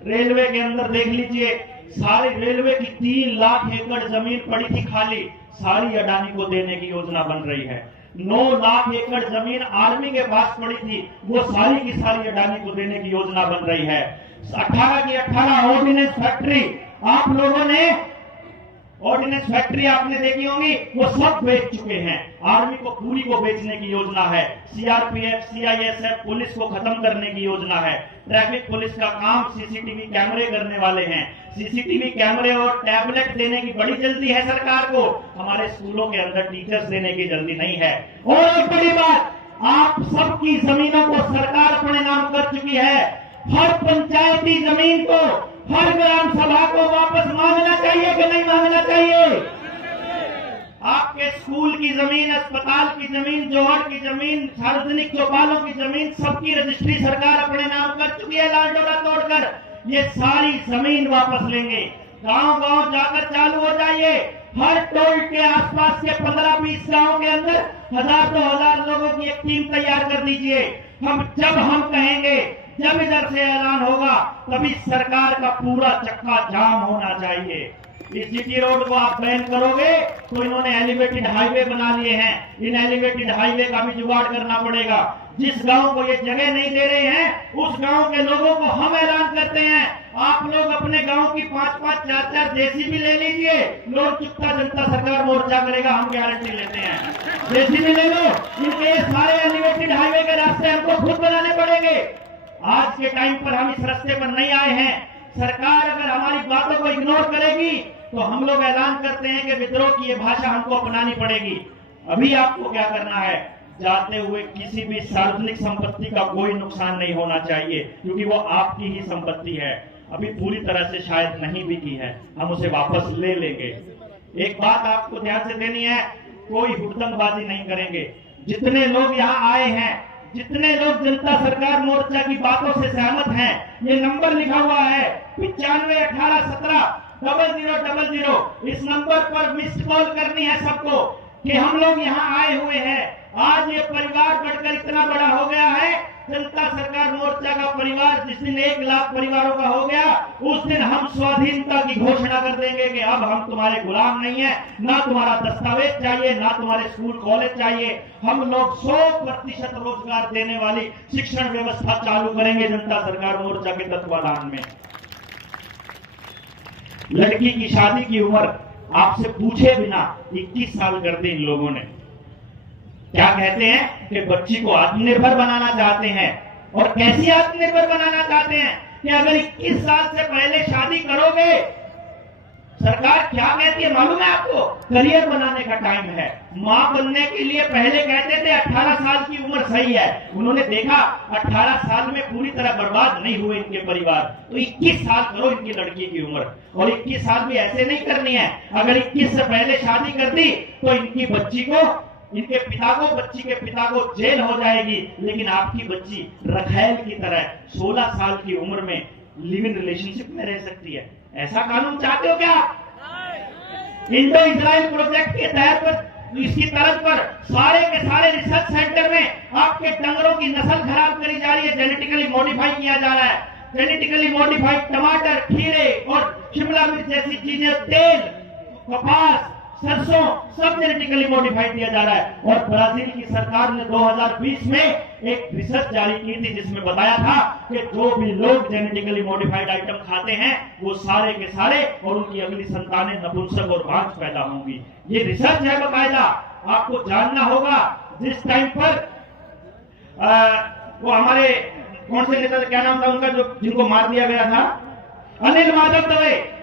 रेलवे के अंदर देख लीजिए, सारी रेलवे की 3 लाख एकड़ जमीन पड़ी थी खाली, सारी अडानी को देने की योजना बन रही है। 9 लाख एकड़ जमीन आर्मी के पास पड़ी थी, वो सारी की सारी अडानी को देने की योजना बन रही है। 18 की 18 ऑर्डिनेंस फैक्ट्री आप लोगों ने, ऑर्डिनेंस फैक्ट्री आपने देखी होंगी, वो सब बेच चुके हैं। आर्मी को पूरी को बेचने की योजना है। सीआरपीएफ, सीआईएसएफ पुलिस को खत्म करने की योजना है। ट्रैफिक पुलिस का काम सीसीटीवी कैमरे करने वाले हैं। सीसीटीवी कैमरे और टैबलेट देने की बड़ी जल्दी है सरकार को, हमारे स्कूलों के अंदर टीचर्स देने की जल्दी नहीं है। और एक बड़ी बात, आप सबकी जमीनों को सरकार अपने नाम कर चुकी है। हर पंचायती जमीन को, हर ग्राम सभा को वापस मांगना चाहिए कि नहीं मांगना चाहिए? आपके स्कूल की जमीन, अस्पताल की जमीन, जोहड़ की जमीन, सार्वजनिक चौपालों की जमीन, सबकी रजिस्ट्री सरकार अपने नाम कर चुकी है लाल डोरा तोड़कर। ये सारी जमीन वापस लेंगे। गांव गांव जाकर चालू हो जाइए। हर टोल के आसपास के 15-20 गांव के अंदर 1000-2000 लोगों की एक टीम तैयार कर दीजिए। जब हम कहेंगे, जब इधर से ऐलान होगा, तभी सरकार का पूरा चक्का जाम होना चाहिए। इस जीटी रोड को आप बैन करोगे तो इन्होंने एलिवेटेड हाईवे बना लिए हैं, इन एलिवेटेड हाईवे का भी जुगाड़ करना पड़ेगा। जिस गांव को ये जगह नहीं दे रहे हैं, उस गांव के लोगों को हम ऐलान करते हैं, आप लोग अपने गांव की 5-5, 4-4 जेसीबी ले लीजिए। लोग चुपता जनता सरकार मोर्चा करेगा, हम गारंटी लेते हैं। जेसीबी ले लो, इनके सारे एलिवेटेड हाईवे के रास्ते हमको खुद बनाने पड़ेंगे। आज के टाइम पर हम इस रास्ते पर नहीं आए हैं। सरकार अगर हमारी बातों को इग्नोर करेगी तो हम लोग ऐलान करते हैं कि विद्रोह की ये भाषा हमको अपनानी पड़ेगी। अभी आपको क्या करना है, जाते हुए किसी भी सार्वजनिक संपत्ति का कोई नुकसान नहीं होना चाहिए, क्योंकि वो आपकी ही संपत्ति है। अभी पूरी तरह से शायद नहीं भी की है, हम उसे वापस ले लेंगे। एक बात आपको ध्यान से देनी है, कोई हुड़दंगबाजी नहीं करेंगे। जितने लोग यहाँ आए हैं, जितने लोग जनता सरकार मोर्चा की बातों से सहमत हैं, ये नंबर लिखा हुआ है 9518170000। इस नंबर पर मिस्ड कॉल करनी है सबको कि हम लोग यहाँ आए हुए हैं। आज ये परिवार बढ़कर इतना बड़ा हो गया है। जनता सरकार मोर्चा का परिवार जिस दिन 1 लाख परिवारों का हो गया, उस दिन हम स्वाधीनता की घोषणा कर देंगे कि अब हम तुम्हारे गुलाम नहीं है, ना तुम्हारा दस्तावेज चाहिए, ना तुम्हारे स्कूल कॉलेज चाहिए। हम लोग 100% रोजगार देने वाली शिक्षण व्यवस्था चालू करेंगे जनता सरकार मोर्चा के तत्वाधान में। लड़की की शादी की उम्र आपसे पूछे बिना 21 साल कर दी इन लोगों ने। क्या कहते हैं कि बच्ची को आत्मनिर्भर बनाना चाहते हैं। और कैसी आत्मनिर्भर बनाना चाहते हैं कि अगर 21 साल से पहले शादी करोगे, सरकार क्या कहती है मालूम है आपको? करियर बनाने का टाइम है। मां बनने के लिए पहले कहते थे 18 साल की उम्र सही है। उन्होंने देखा 18 साल में पूरी तरह बर्बाद नहीं हुए इनके परिवार, तो 21 साल करो इनकी लड़की की उम्र। और 21 साल भी ऐसे नहीं करनी है। अगर 21 से पहले शादी कर दी तो इनकी बच्ची को, इनके पिता को, बच्ची के पिता को जेल हो जाएगी। लेकिन आपकी बच्ची रखैल की तरह 16 साल की उम्र में लिव इन रिलेशनशिप में रह सकती है। ऐसा कानून चाहते हो क्या? इंडो इजराइल प्रोजेक्ट के तहत पर, इसकी तर्ज पर सारे के सारे रिसर्च सेंटर में आपके डंगरों की नस्ल खराब करी जा रही है, जेनेटिकली मॉडिफाई किया जा रहा है। जेनेटिकली मॉडिफाइड टमाटर, खीरे और शिमला मिर्च जैसी चीजें, तेल, कपास, सरसों, सब जेनेटिकली मॉडिफाइड किया जा रहा है। और ब्राजील की सरकार ने 2020 में एक रिसर्च जारी की थी जिसमें बताया था कि जो भी लोग जेनेटिकली मॉडिफाइड आइटम खाते हैं वो सारे के सारे और उनकी अगली संतानें नपुंसक और बांझ पैदा होंगी। ये रिसर्च है बकायदा, आपको जानना होगा। जिस टाइम पर वो हमारे कौन से नेता, क्या नाम था उनका, जो जिनको मार दिया गया था, अनिल माधव दवे,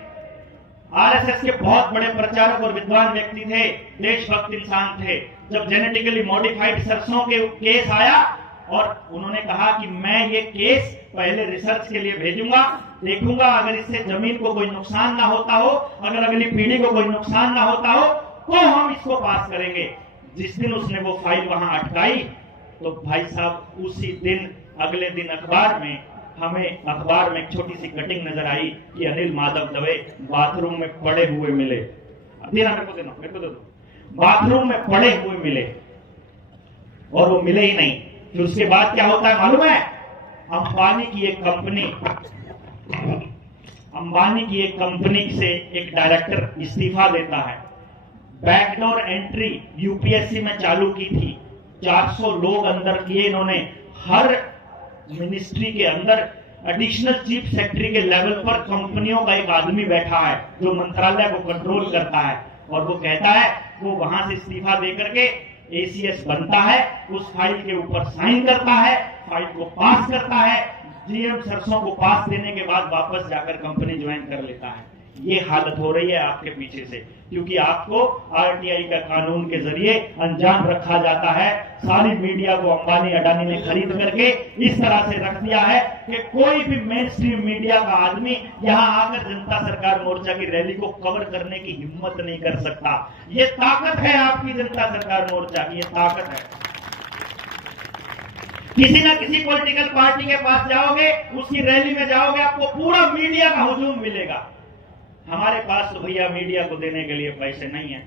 आरएसएस के बहुत बड़े प्रचारक और विद्वान व्यक्ति थे, देशभक्त इंसान थे। जब जेनेटिकली मॉडिफाइड सरसों के केस आया और उन्होंने कहा कि मैं ये केस पहले रिसर्च के लिए भेजूंगा, देखूंगा अगर इससे जमीन को कोई नुकसान ना होता हो, अगर अगली पीढ़ी को कोई नुकसान ना होता हो तो हम इसको पास करेंगे। जिस दिन उसने वो फाइल वहां अटकाई तो भाई साहब उसी दिन अगले दिन हमें अखबार में एक छोटी सी कटिंग नजर आई कि अनिल माधव दवे बाथरूम में पड़े हुए मिले। देना मेरे को दे दो। बाथरूम में पड़े हुए मिले और वो मिले ही नहीं। फिर उसके बाद क्या होता है मालूम है? अंबानी की एक कंपनी से एक डायरेक्टर इस्तीफा देता है। बैकडोर एंट्री यूपीएससी में चालू की थी, 400 लोग अंदर किए इन्होंने। हर मिनिस्ट्री के अंदर एडिशनल चीफ सेक्रेटरी के लेवल पर कंपनियों का एक आदमी बैठा है जो मंत्रालय को कंट्रोल करता है, और वो कहता है वो वहां से इस्तीफा देकर के एसीएस बनता है, उस फाइल के ऊपर साइन करता है, फाइल को पास करता है, जीएम सरसों को पास देने के बाद वापस जाकर कंपनी ज्वाइन कर लेता है। ये हालत हो रही है आपके पीछे से, क्योंकि आपको आरटीआई का कानून के जरिए अनजान रखा जाता है। सारी मीडिया को अंबानी अडानी ने खरीद करके इस तरह से रख दिया है कि कोई भी मेन स्ट्रीम मीडिया का आदमी यहां आकर जनता सरकार मोर्चा की रैली को कवर करने की हिम्मत नहीं कर सकता। ये ताकत है आपकी जनता सरकार मोर्चा की, ये ताकत है। किसी ना किसी पॉलिटिकल पार्टी के पास जाओगे, उसकी रैली में जाओगे, आपको पूरा मीडिया का हुजूम मिलेगा। हमारे पास तो भैया मीडिया को देने के लिए पैसे नहीं है,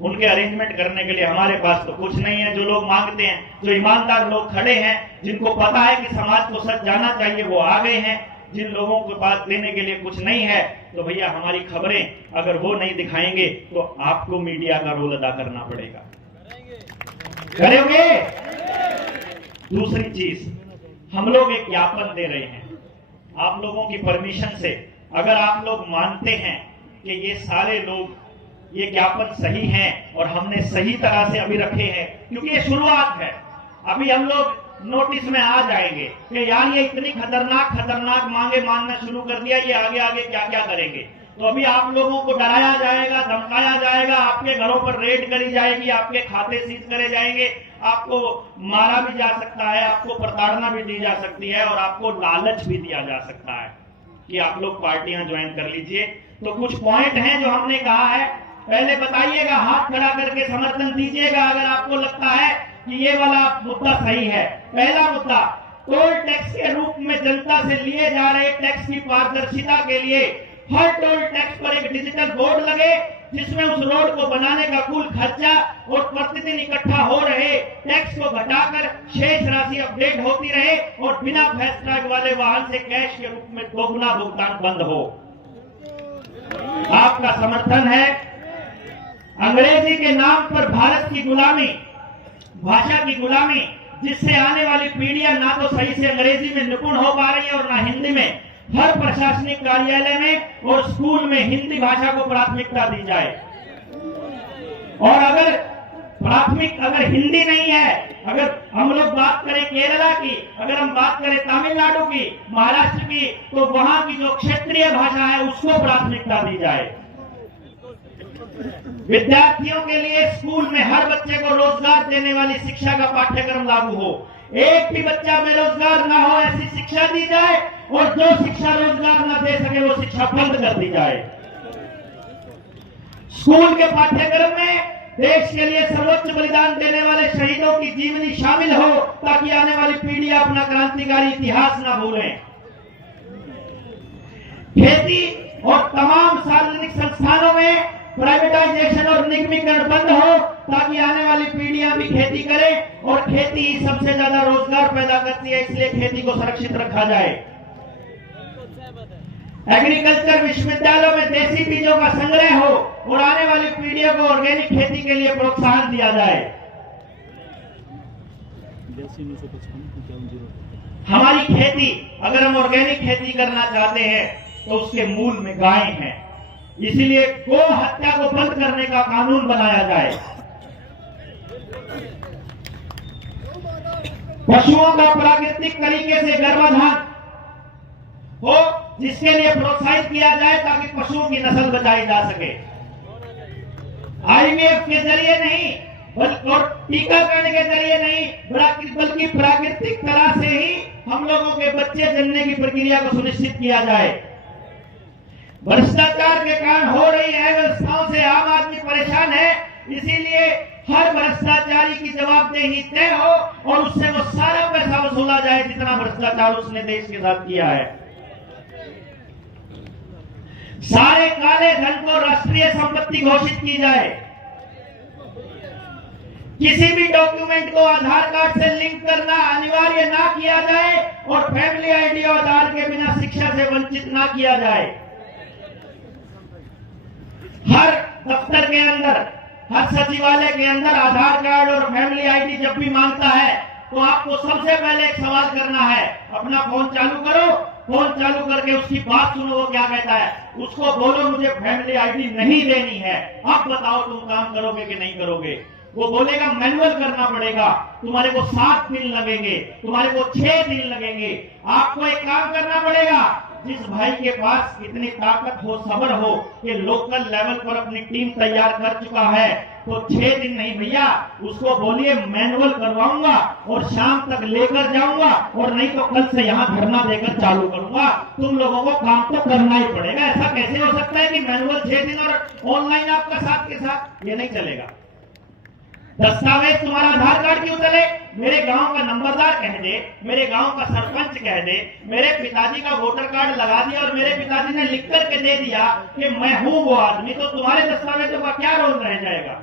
उनके अरेंजमेंट करने के लिए हमारे पास तो कुछ नहीं है। जो लोग मांगते हैं, जो ईमानदार लोग खड़े हैं, जिनको पता है कि समाज को सच जाना चाहिए, वो आ गए हैं। जिन लोगों के पास देने के लिए कुछ नहीं है, तो भैया हमारी खबरें अगर वो नहीं दिखाएंगे तो आपको मीडिया का रोल अदा करना पड़ेगा। करोगे? दूसरी चीज, हम लोग एक ज्ञापन दे रहे हैं आप लोगों की परमिशन से। अगर आप लोग मानते हैं कि ये सारे लोग ये ज्ञापन सही हैं और हमने सही तरह से अभी रखे हैं, क्योंकि ये शुरुआत है, अभी हम लोग नोटिस में आ जाएंगे कि यार ये इतनी खतरनाक मांगे मांगना शुरू कर दिया, ये आगे आगे क्या क्या करेंगे। तो अभी आप लोगों को डराया जाएगा, धमकाया जाएगा, आपके घरों पर रेड करी जाएगी, आपके खाते सीज करे जाएंगे, आपको मारा भी जा सकता है, आपको प्रताड़ना भी दी जा सकती है और आपको लालच भी दिया जा सकता है कि आप लोग पार्टियां ज्वाइन कर लीजिए। तो कुछ पॉइंट हैं जो हमने कहा है, पहले बताइएगा, हाथ खड़ा करके समर्थन दीजिएगा अगर आपको लगता है कि ये वाला मुद्दा सही है। पहला मुद्दा, टोल टैक्स के रूप में जनता से लिए जा रहे टैक्स की पारदर्शिता के लिए हर टोल टैक्स पर एक डिजिटल बोर्ड लगे, जिसमें उस रोड को बनाने का कुल खर्चा और प्रतिदिन इकट्ठा हो रहे टैक्स को घटाकर शेष राशि अपडेट होती रहे और बिना फास्टैग वाले वाहन से कैश के रूप में दोगुना भुगतान बंद हो। आपका समर्थन है। अंग्रेजी के नाम पर भारत की गुलामी, भाषा की गुलामी, जिससे आने वाली पीढ़ियां ना तो सही से अंग्रेजी में निपुण हो पा रही है और ना हिंदी में। हर प्रशासनिक कार्यालय में और स्कूल में हिंदी भाषा को प्राथमिकता दी जाए। और अगर हिंदी नहीं है, अगर हम लोग बात करें केरला की, अगर हम बात करें तमिलनाडु की, महाराष्ट्र की, तो वहां की जो क्षेत्रीय भाषा है उसको प्राथमिकता दी जाए। विद्यार्थियों के लिए स्कूल में हर बच्चे को रोजगार देने वाली शिक्षा का पाठ्यक्रम लागू हो। एक भी बच्चा बेरोजगार ना हो, ऐसी शिक्षा दी जाए, और जो शिक्षा रोजगार न दे सके वो शिक्षा बंद कर दी जाए। स्कूल के पाठ्यक्रम में देश के लिए सर्वोच्च बलिदान देने वाले शहीदों की जीवनी शामिल हो, ताकि आने वाली पीढ़ियां अपना क्रांतिकारी इतिहास न भूलें। खेती और तमाम सार्वजनिक संस्थानों में प्राइवेटाइजेशन और निगमीकरण बंद हो, ताकि आने वाली पीढ़ियां भी खेती करें, और खेती ही सबसे ज्यादा रोजगार पैदा करती है, इसलिए खेती को सुरक्षित रखा जाए। एग्रीकल्चर विश्वविद्यालयों में देसी बीजों का संग्रह हो और आने वाली पीढ़ियों को ऑर्गेनिक खेती के लिए प्रोत्साहन दिया जाए। हमारी खेती, अगर हम ऑर्गेनिक खेती करना चाहते हैं तो उसके मूल में गाय है, इसीलिए गो हत्या को बंद करने का कानून बनाया जाए। पशुओं का प्राकृतिक तरीके से गर्भाधान हो, जिसके लिए प्रोत्साहित किया जाए ताकि पशुओं की नस्ल बचाई जा सके। आईवीएफ के जरिए नहीं, और टीकाकरण के जरिए नहीं बल्कि प्राकृतिक तरह से ही हम लोगों के बच्चे जन्मने की प्रक्रिया को सुनिश्चित किया जाए। भ्रष्टाचार के कारण हो रही अव्यवस्थाओं से आम आदमी परेशान है, इसीलिए हर भ्रष्टाचारी की जवाबदेही तय हो और उससे वो सारा पैसा वसूला जाए जितना भ्रष्टाचार उसने देश के साथ किया है। सारे काले धन को राष्ट्रीय संपत्ति घोषित की जाए। किसी भी डॉक्यूमेंट को आधार कार्ड से लिंक करना अनिवार्य ना किया जाए और फैमिली आईडी और आधार के बिना शिक्षा से वंचित ना किया जाए। हर दफ्तर के अंदर, हर सचिवालय के अंदर आधार कार्ड और फैमिली आईडी जब भी मांगता है तो आपको सबसे पहले एक सवाल करना है, अपना फोन चालू करो, फोन चालू करके उसकी बात सुनो, वो क्या कहता है। उसको बोलो मुझे फैमिली आईडी नहीं देनी है, अब बताओ तुम काम करोगे कि नहीं करोगे। वो बोलेगा मैनुअल करना पड़ेगा, तुम्हारे को 7 दिन लगेंगे, तुम्हारे को 6 दिन लगेंगे। आपको एक काम करना पड़ेगा, जिस भाई के पास इतनी ताकत हो, सब्र हो कि लोकल लेवल पर अपनी टीम तैयार कर चुका है, तो 6 दिन नहीं भैया, उसको बोलिए मैनुअल करवाऊंगा और शाम तक लेकर जाऊंगा और नहीं तो कल से यहाँ धरना देकर चालू करूंगा। तुम लोगों को काम तो करना ही पड़ेगा। ऐसा कैसे हो सकता है कि मैनुअल 6 दिन और ऑनलाइन आपका साथ के साथ? ये नहीं चलेगा। दस्तावेज तुम्हारा आधार कार्ड क्यों चले? मेरे गांव का नंबरदार कह दे, मेरे गांव का सरपंच कह दे, मेरे पिताजी का वोटर कार्ड लगा दिया और मेरे पिताजी ने लिख करके दे दिया कि मैं हूं वो आदमी, तो तुम्हारे दस्तावेजों का क्या रोल रह जाएगा?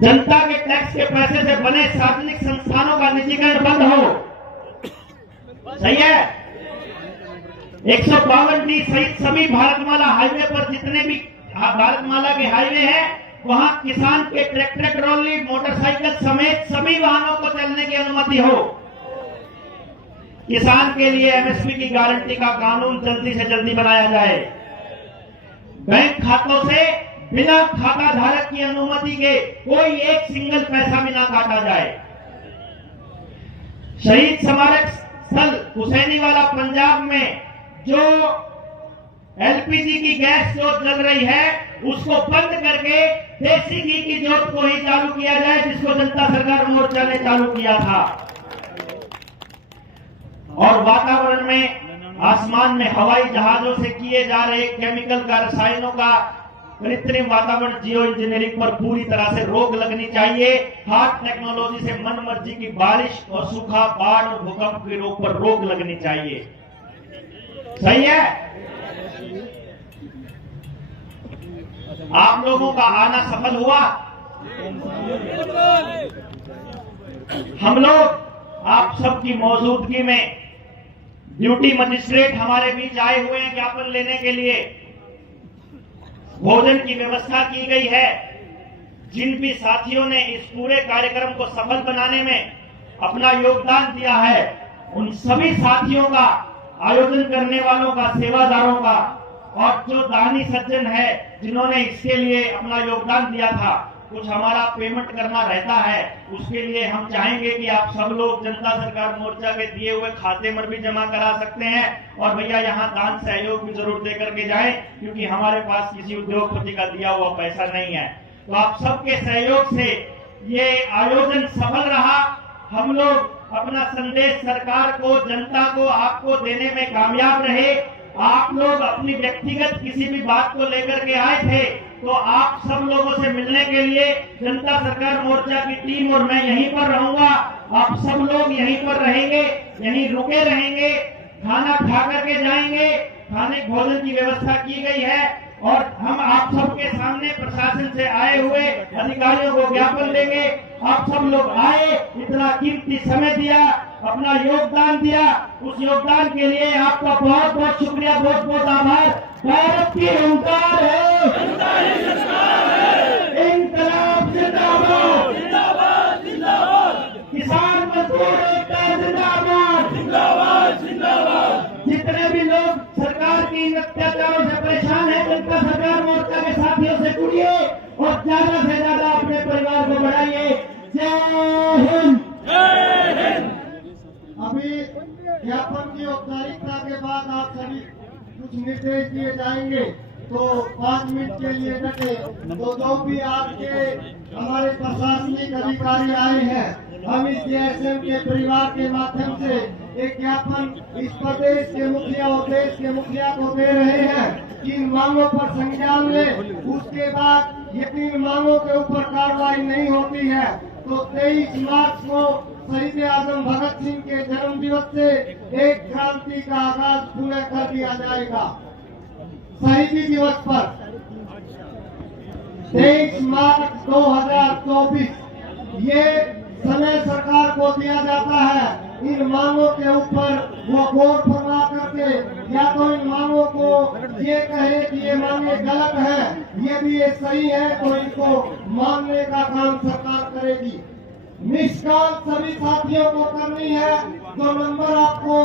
जनता के टैक्स के पैसे से बने सार्वजनिक संस्थानों का निजीकरण बंद हो। सही है। 152D सहित सभी भारतमाला हाईवे पर जितने भी भारतमाला के हाईवे हैं, वहां किसान के ट्रैक्टर, ट्रॉली, मोटरसाइकिल समेत सभी वाहनों को चलने की अनुमति हो। किसान के लिए एमएसपी की गारंटी का कानून जल्दी से जल्दी बनाया जाए। बैंक खातों से बिना खाता धारक की अनुमति के कोई एक सिंगल पैसा भी ना काटा जाए। शहीद स्मारक स्थल हुसैनीवाला पंजाब में जो एलपीजी की गैस जो जल रही है उसको बंद करके देसी घी की जोत को ही चालू किया जाए, जिसको जनता सरकार मोर्चा ने चालू किया था। और वातावरण में, आसमान में हवाई जहाजों से किए जा रहे केमिकल का, रसायनों का, कृत्रिम वातावरण जियो इंजीनियरिंग पर पूरी तरह से रोक लगनी चाहिए। हार्ट टेक्नोलॉजी से मन मर्जी की बारिश और सूखा, बाढ़ और भूकंप के रोग पर रोक लगनी चाहिए। सही है। आप लोगों का आना सफल हुआ। हम लोग आप सबकी मौजूदगी में ड्यूटी मजिस्ट्रेट हमारे बीच आए हुए हैं ज्ञापन लेने के लिए। भोजन की व्यवस्था की गई है। जिन भी साथियों ने इस पूरे कार्यक्रम को सफल बनाने में अपना योगदान दिया है, उन सभी साथियों का, आयोजन करने वालों का, सेवादारों का, और जो दानी सज्जन है जिन्होंने इसके लिए अपना योगदान दिया था, कुछ हमारा पेमेंट करना रहता है, उसके लिए हम चाहेंगे कि आप सब लोग जनता सरकार मोर्चा के दिए हुए खाते में भी जमा करा सकते हैं। और भैया यहाँ दान सहयोग भी जरूर दे करके जाएं, क्योंकि हमारे पास किसी उद्योगपति का दिया हुआ पैसा नहीं है। तो आप सबके सहयोग से ये आयोजन सफल रहा। हम लोग अपना संदेश सरकार को, जनता को, आपको देने में कामयाब रहे। आप लोग अपनी व्यक्तिगत किसी भी बात को लेकर के आए थे, तो आप सब लोगों से मिलने के लिए जनता सरकार मोर्चा की टीम और मैं यहीं पर रहूंगा। आप सब लोग यहीं पर रहेंगे, यहीं रुके रहेंगे, खाना खा करके जाएंगे। खाने भोजन की व्यवस्था की गई है और हम आप सबके सामने प्रशासन से आए हुए अधिकारियों को ज्ञापन देंगे। आप सब लोग आए, इतना कीमती समय दिया, अपना योगदान दिया, उस योगदान के लिए आपका बहुत बहुत शुक्रिया, बहुत बहुत आभार। भारत की हुंकार है, इंकलाब जिंदाबाद, जिंदाबाद जिंदाबाद, किसान मजदूर एकता जिंदाबाद, जिंदाबाद जिंदाबाद। जितने भी लोग सरकार की इन अत्याचारों से परेशान है, जनता सरकार मोर्चा के साथियों से जुड़िए और ज्यादा से ज्यादा अपने परिवार को बढ़ाइए। जय हिंद। अभी ज्ञापन की औपचारिकता के बाद आप सभी कुछ निर्देश दिए जाएंगे। तो 5 मिनट के लिए डटे। तो जो भी आपके हमारे प्रशासनिक अधिकारी आए हैं, हम इस जेएसएम के परिवार के माध्यम से एक ज्ञापन इस प्रदेश के मुखिया और देश के मुखिया को दे रहे हैं कि इन मांगों पर संज्ञान ले। उसके बाद ये 3 मांगों के ऊपर कार्रवाई नहीं होती है तो 23 मार्च को शहीद आजम भगत सिंह के जन्म दिवस से एक क्रांति का आगाज पूरा कर दिया जाएगा। शहीदी दिवस पर 23 मार्च 2024 ये समय सरकार को दिया जाता है। इन मांगों के ऊपर वो गौर फरमा करके या तो इन मांगों को ये कहे कि ये मांगे गलत है, यदि ये सही है तो इनको मानने का काम सरकार करेगी। मिस कॉल सभी साथियों को करनी है। जो नंबर आपको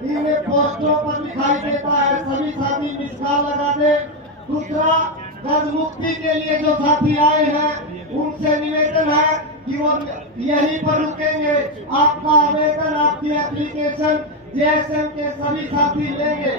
इन पोस्टरों पर दिखाई देता है, सभी साथी मिस कॉल लगा दे। दूसरा, गज मुक्ति के लिए जो साथी आए हैं उनसे निवेदन है कि वो यहीं पर रुकेंगे। आपका आवेदन, आपकी एप्लीकेशन जेएसएम के सभी साथी लेंगे।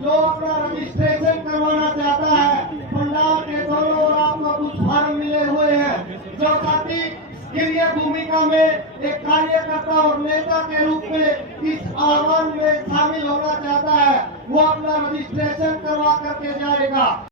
जो अपना रजिस्ट्रेशन करवाना चाहता है, पंडाल के दोनों ओर आपको कुछ फॉर्म मिले हुए हैं। जो साथी क्रिया भूमिका में एक कार्यकर्ता और नेता के रूप में इस आह्वान में शामिल होना चाहता है, वो अपना रजिस्ट्रेशन करवा करके जाएगा।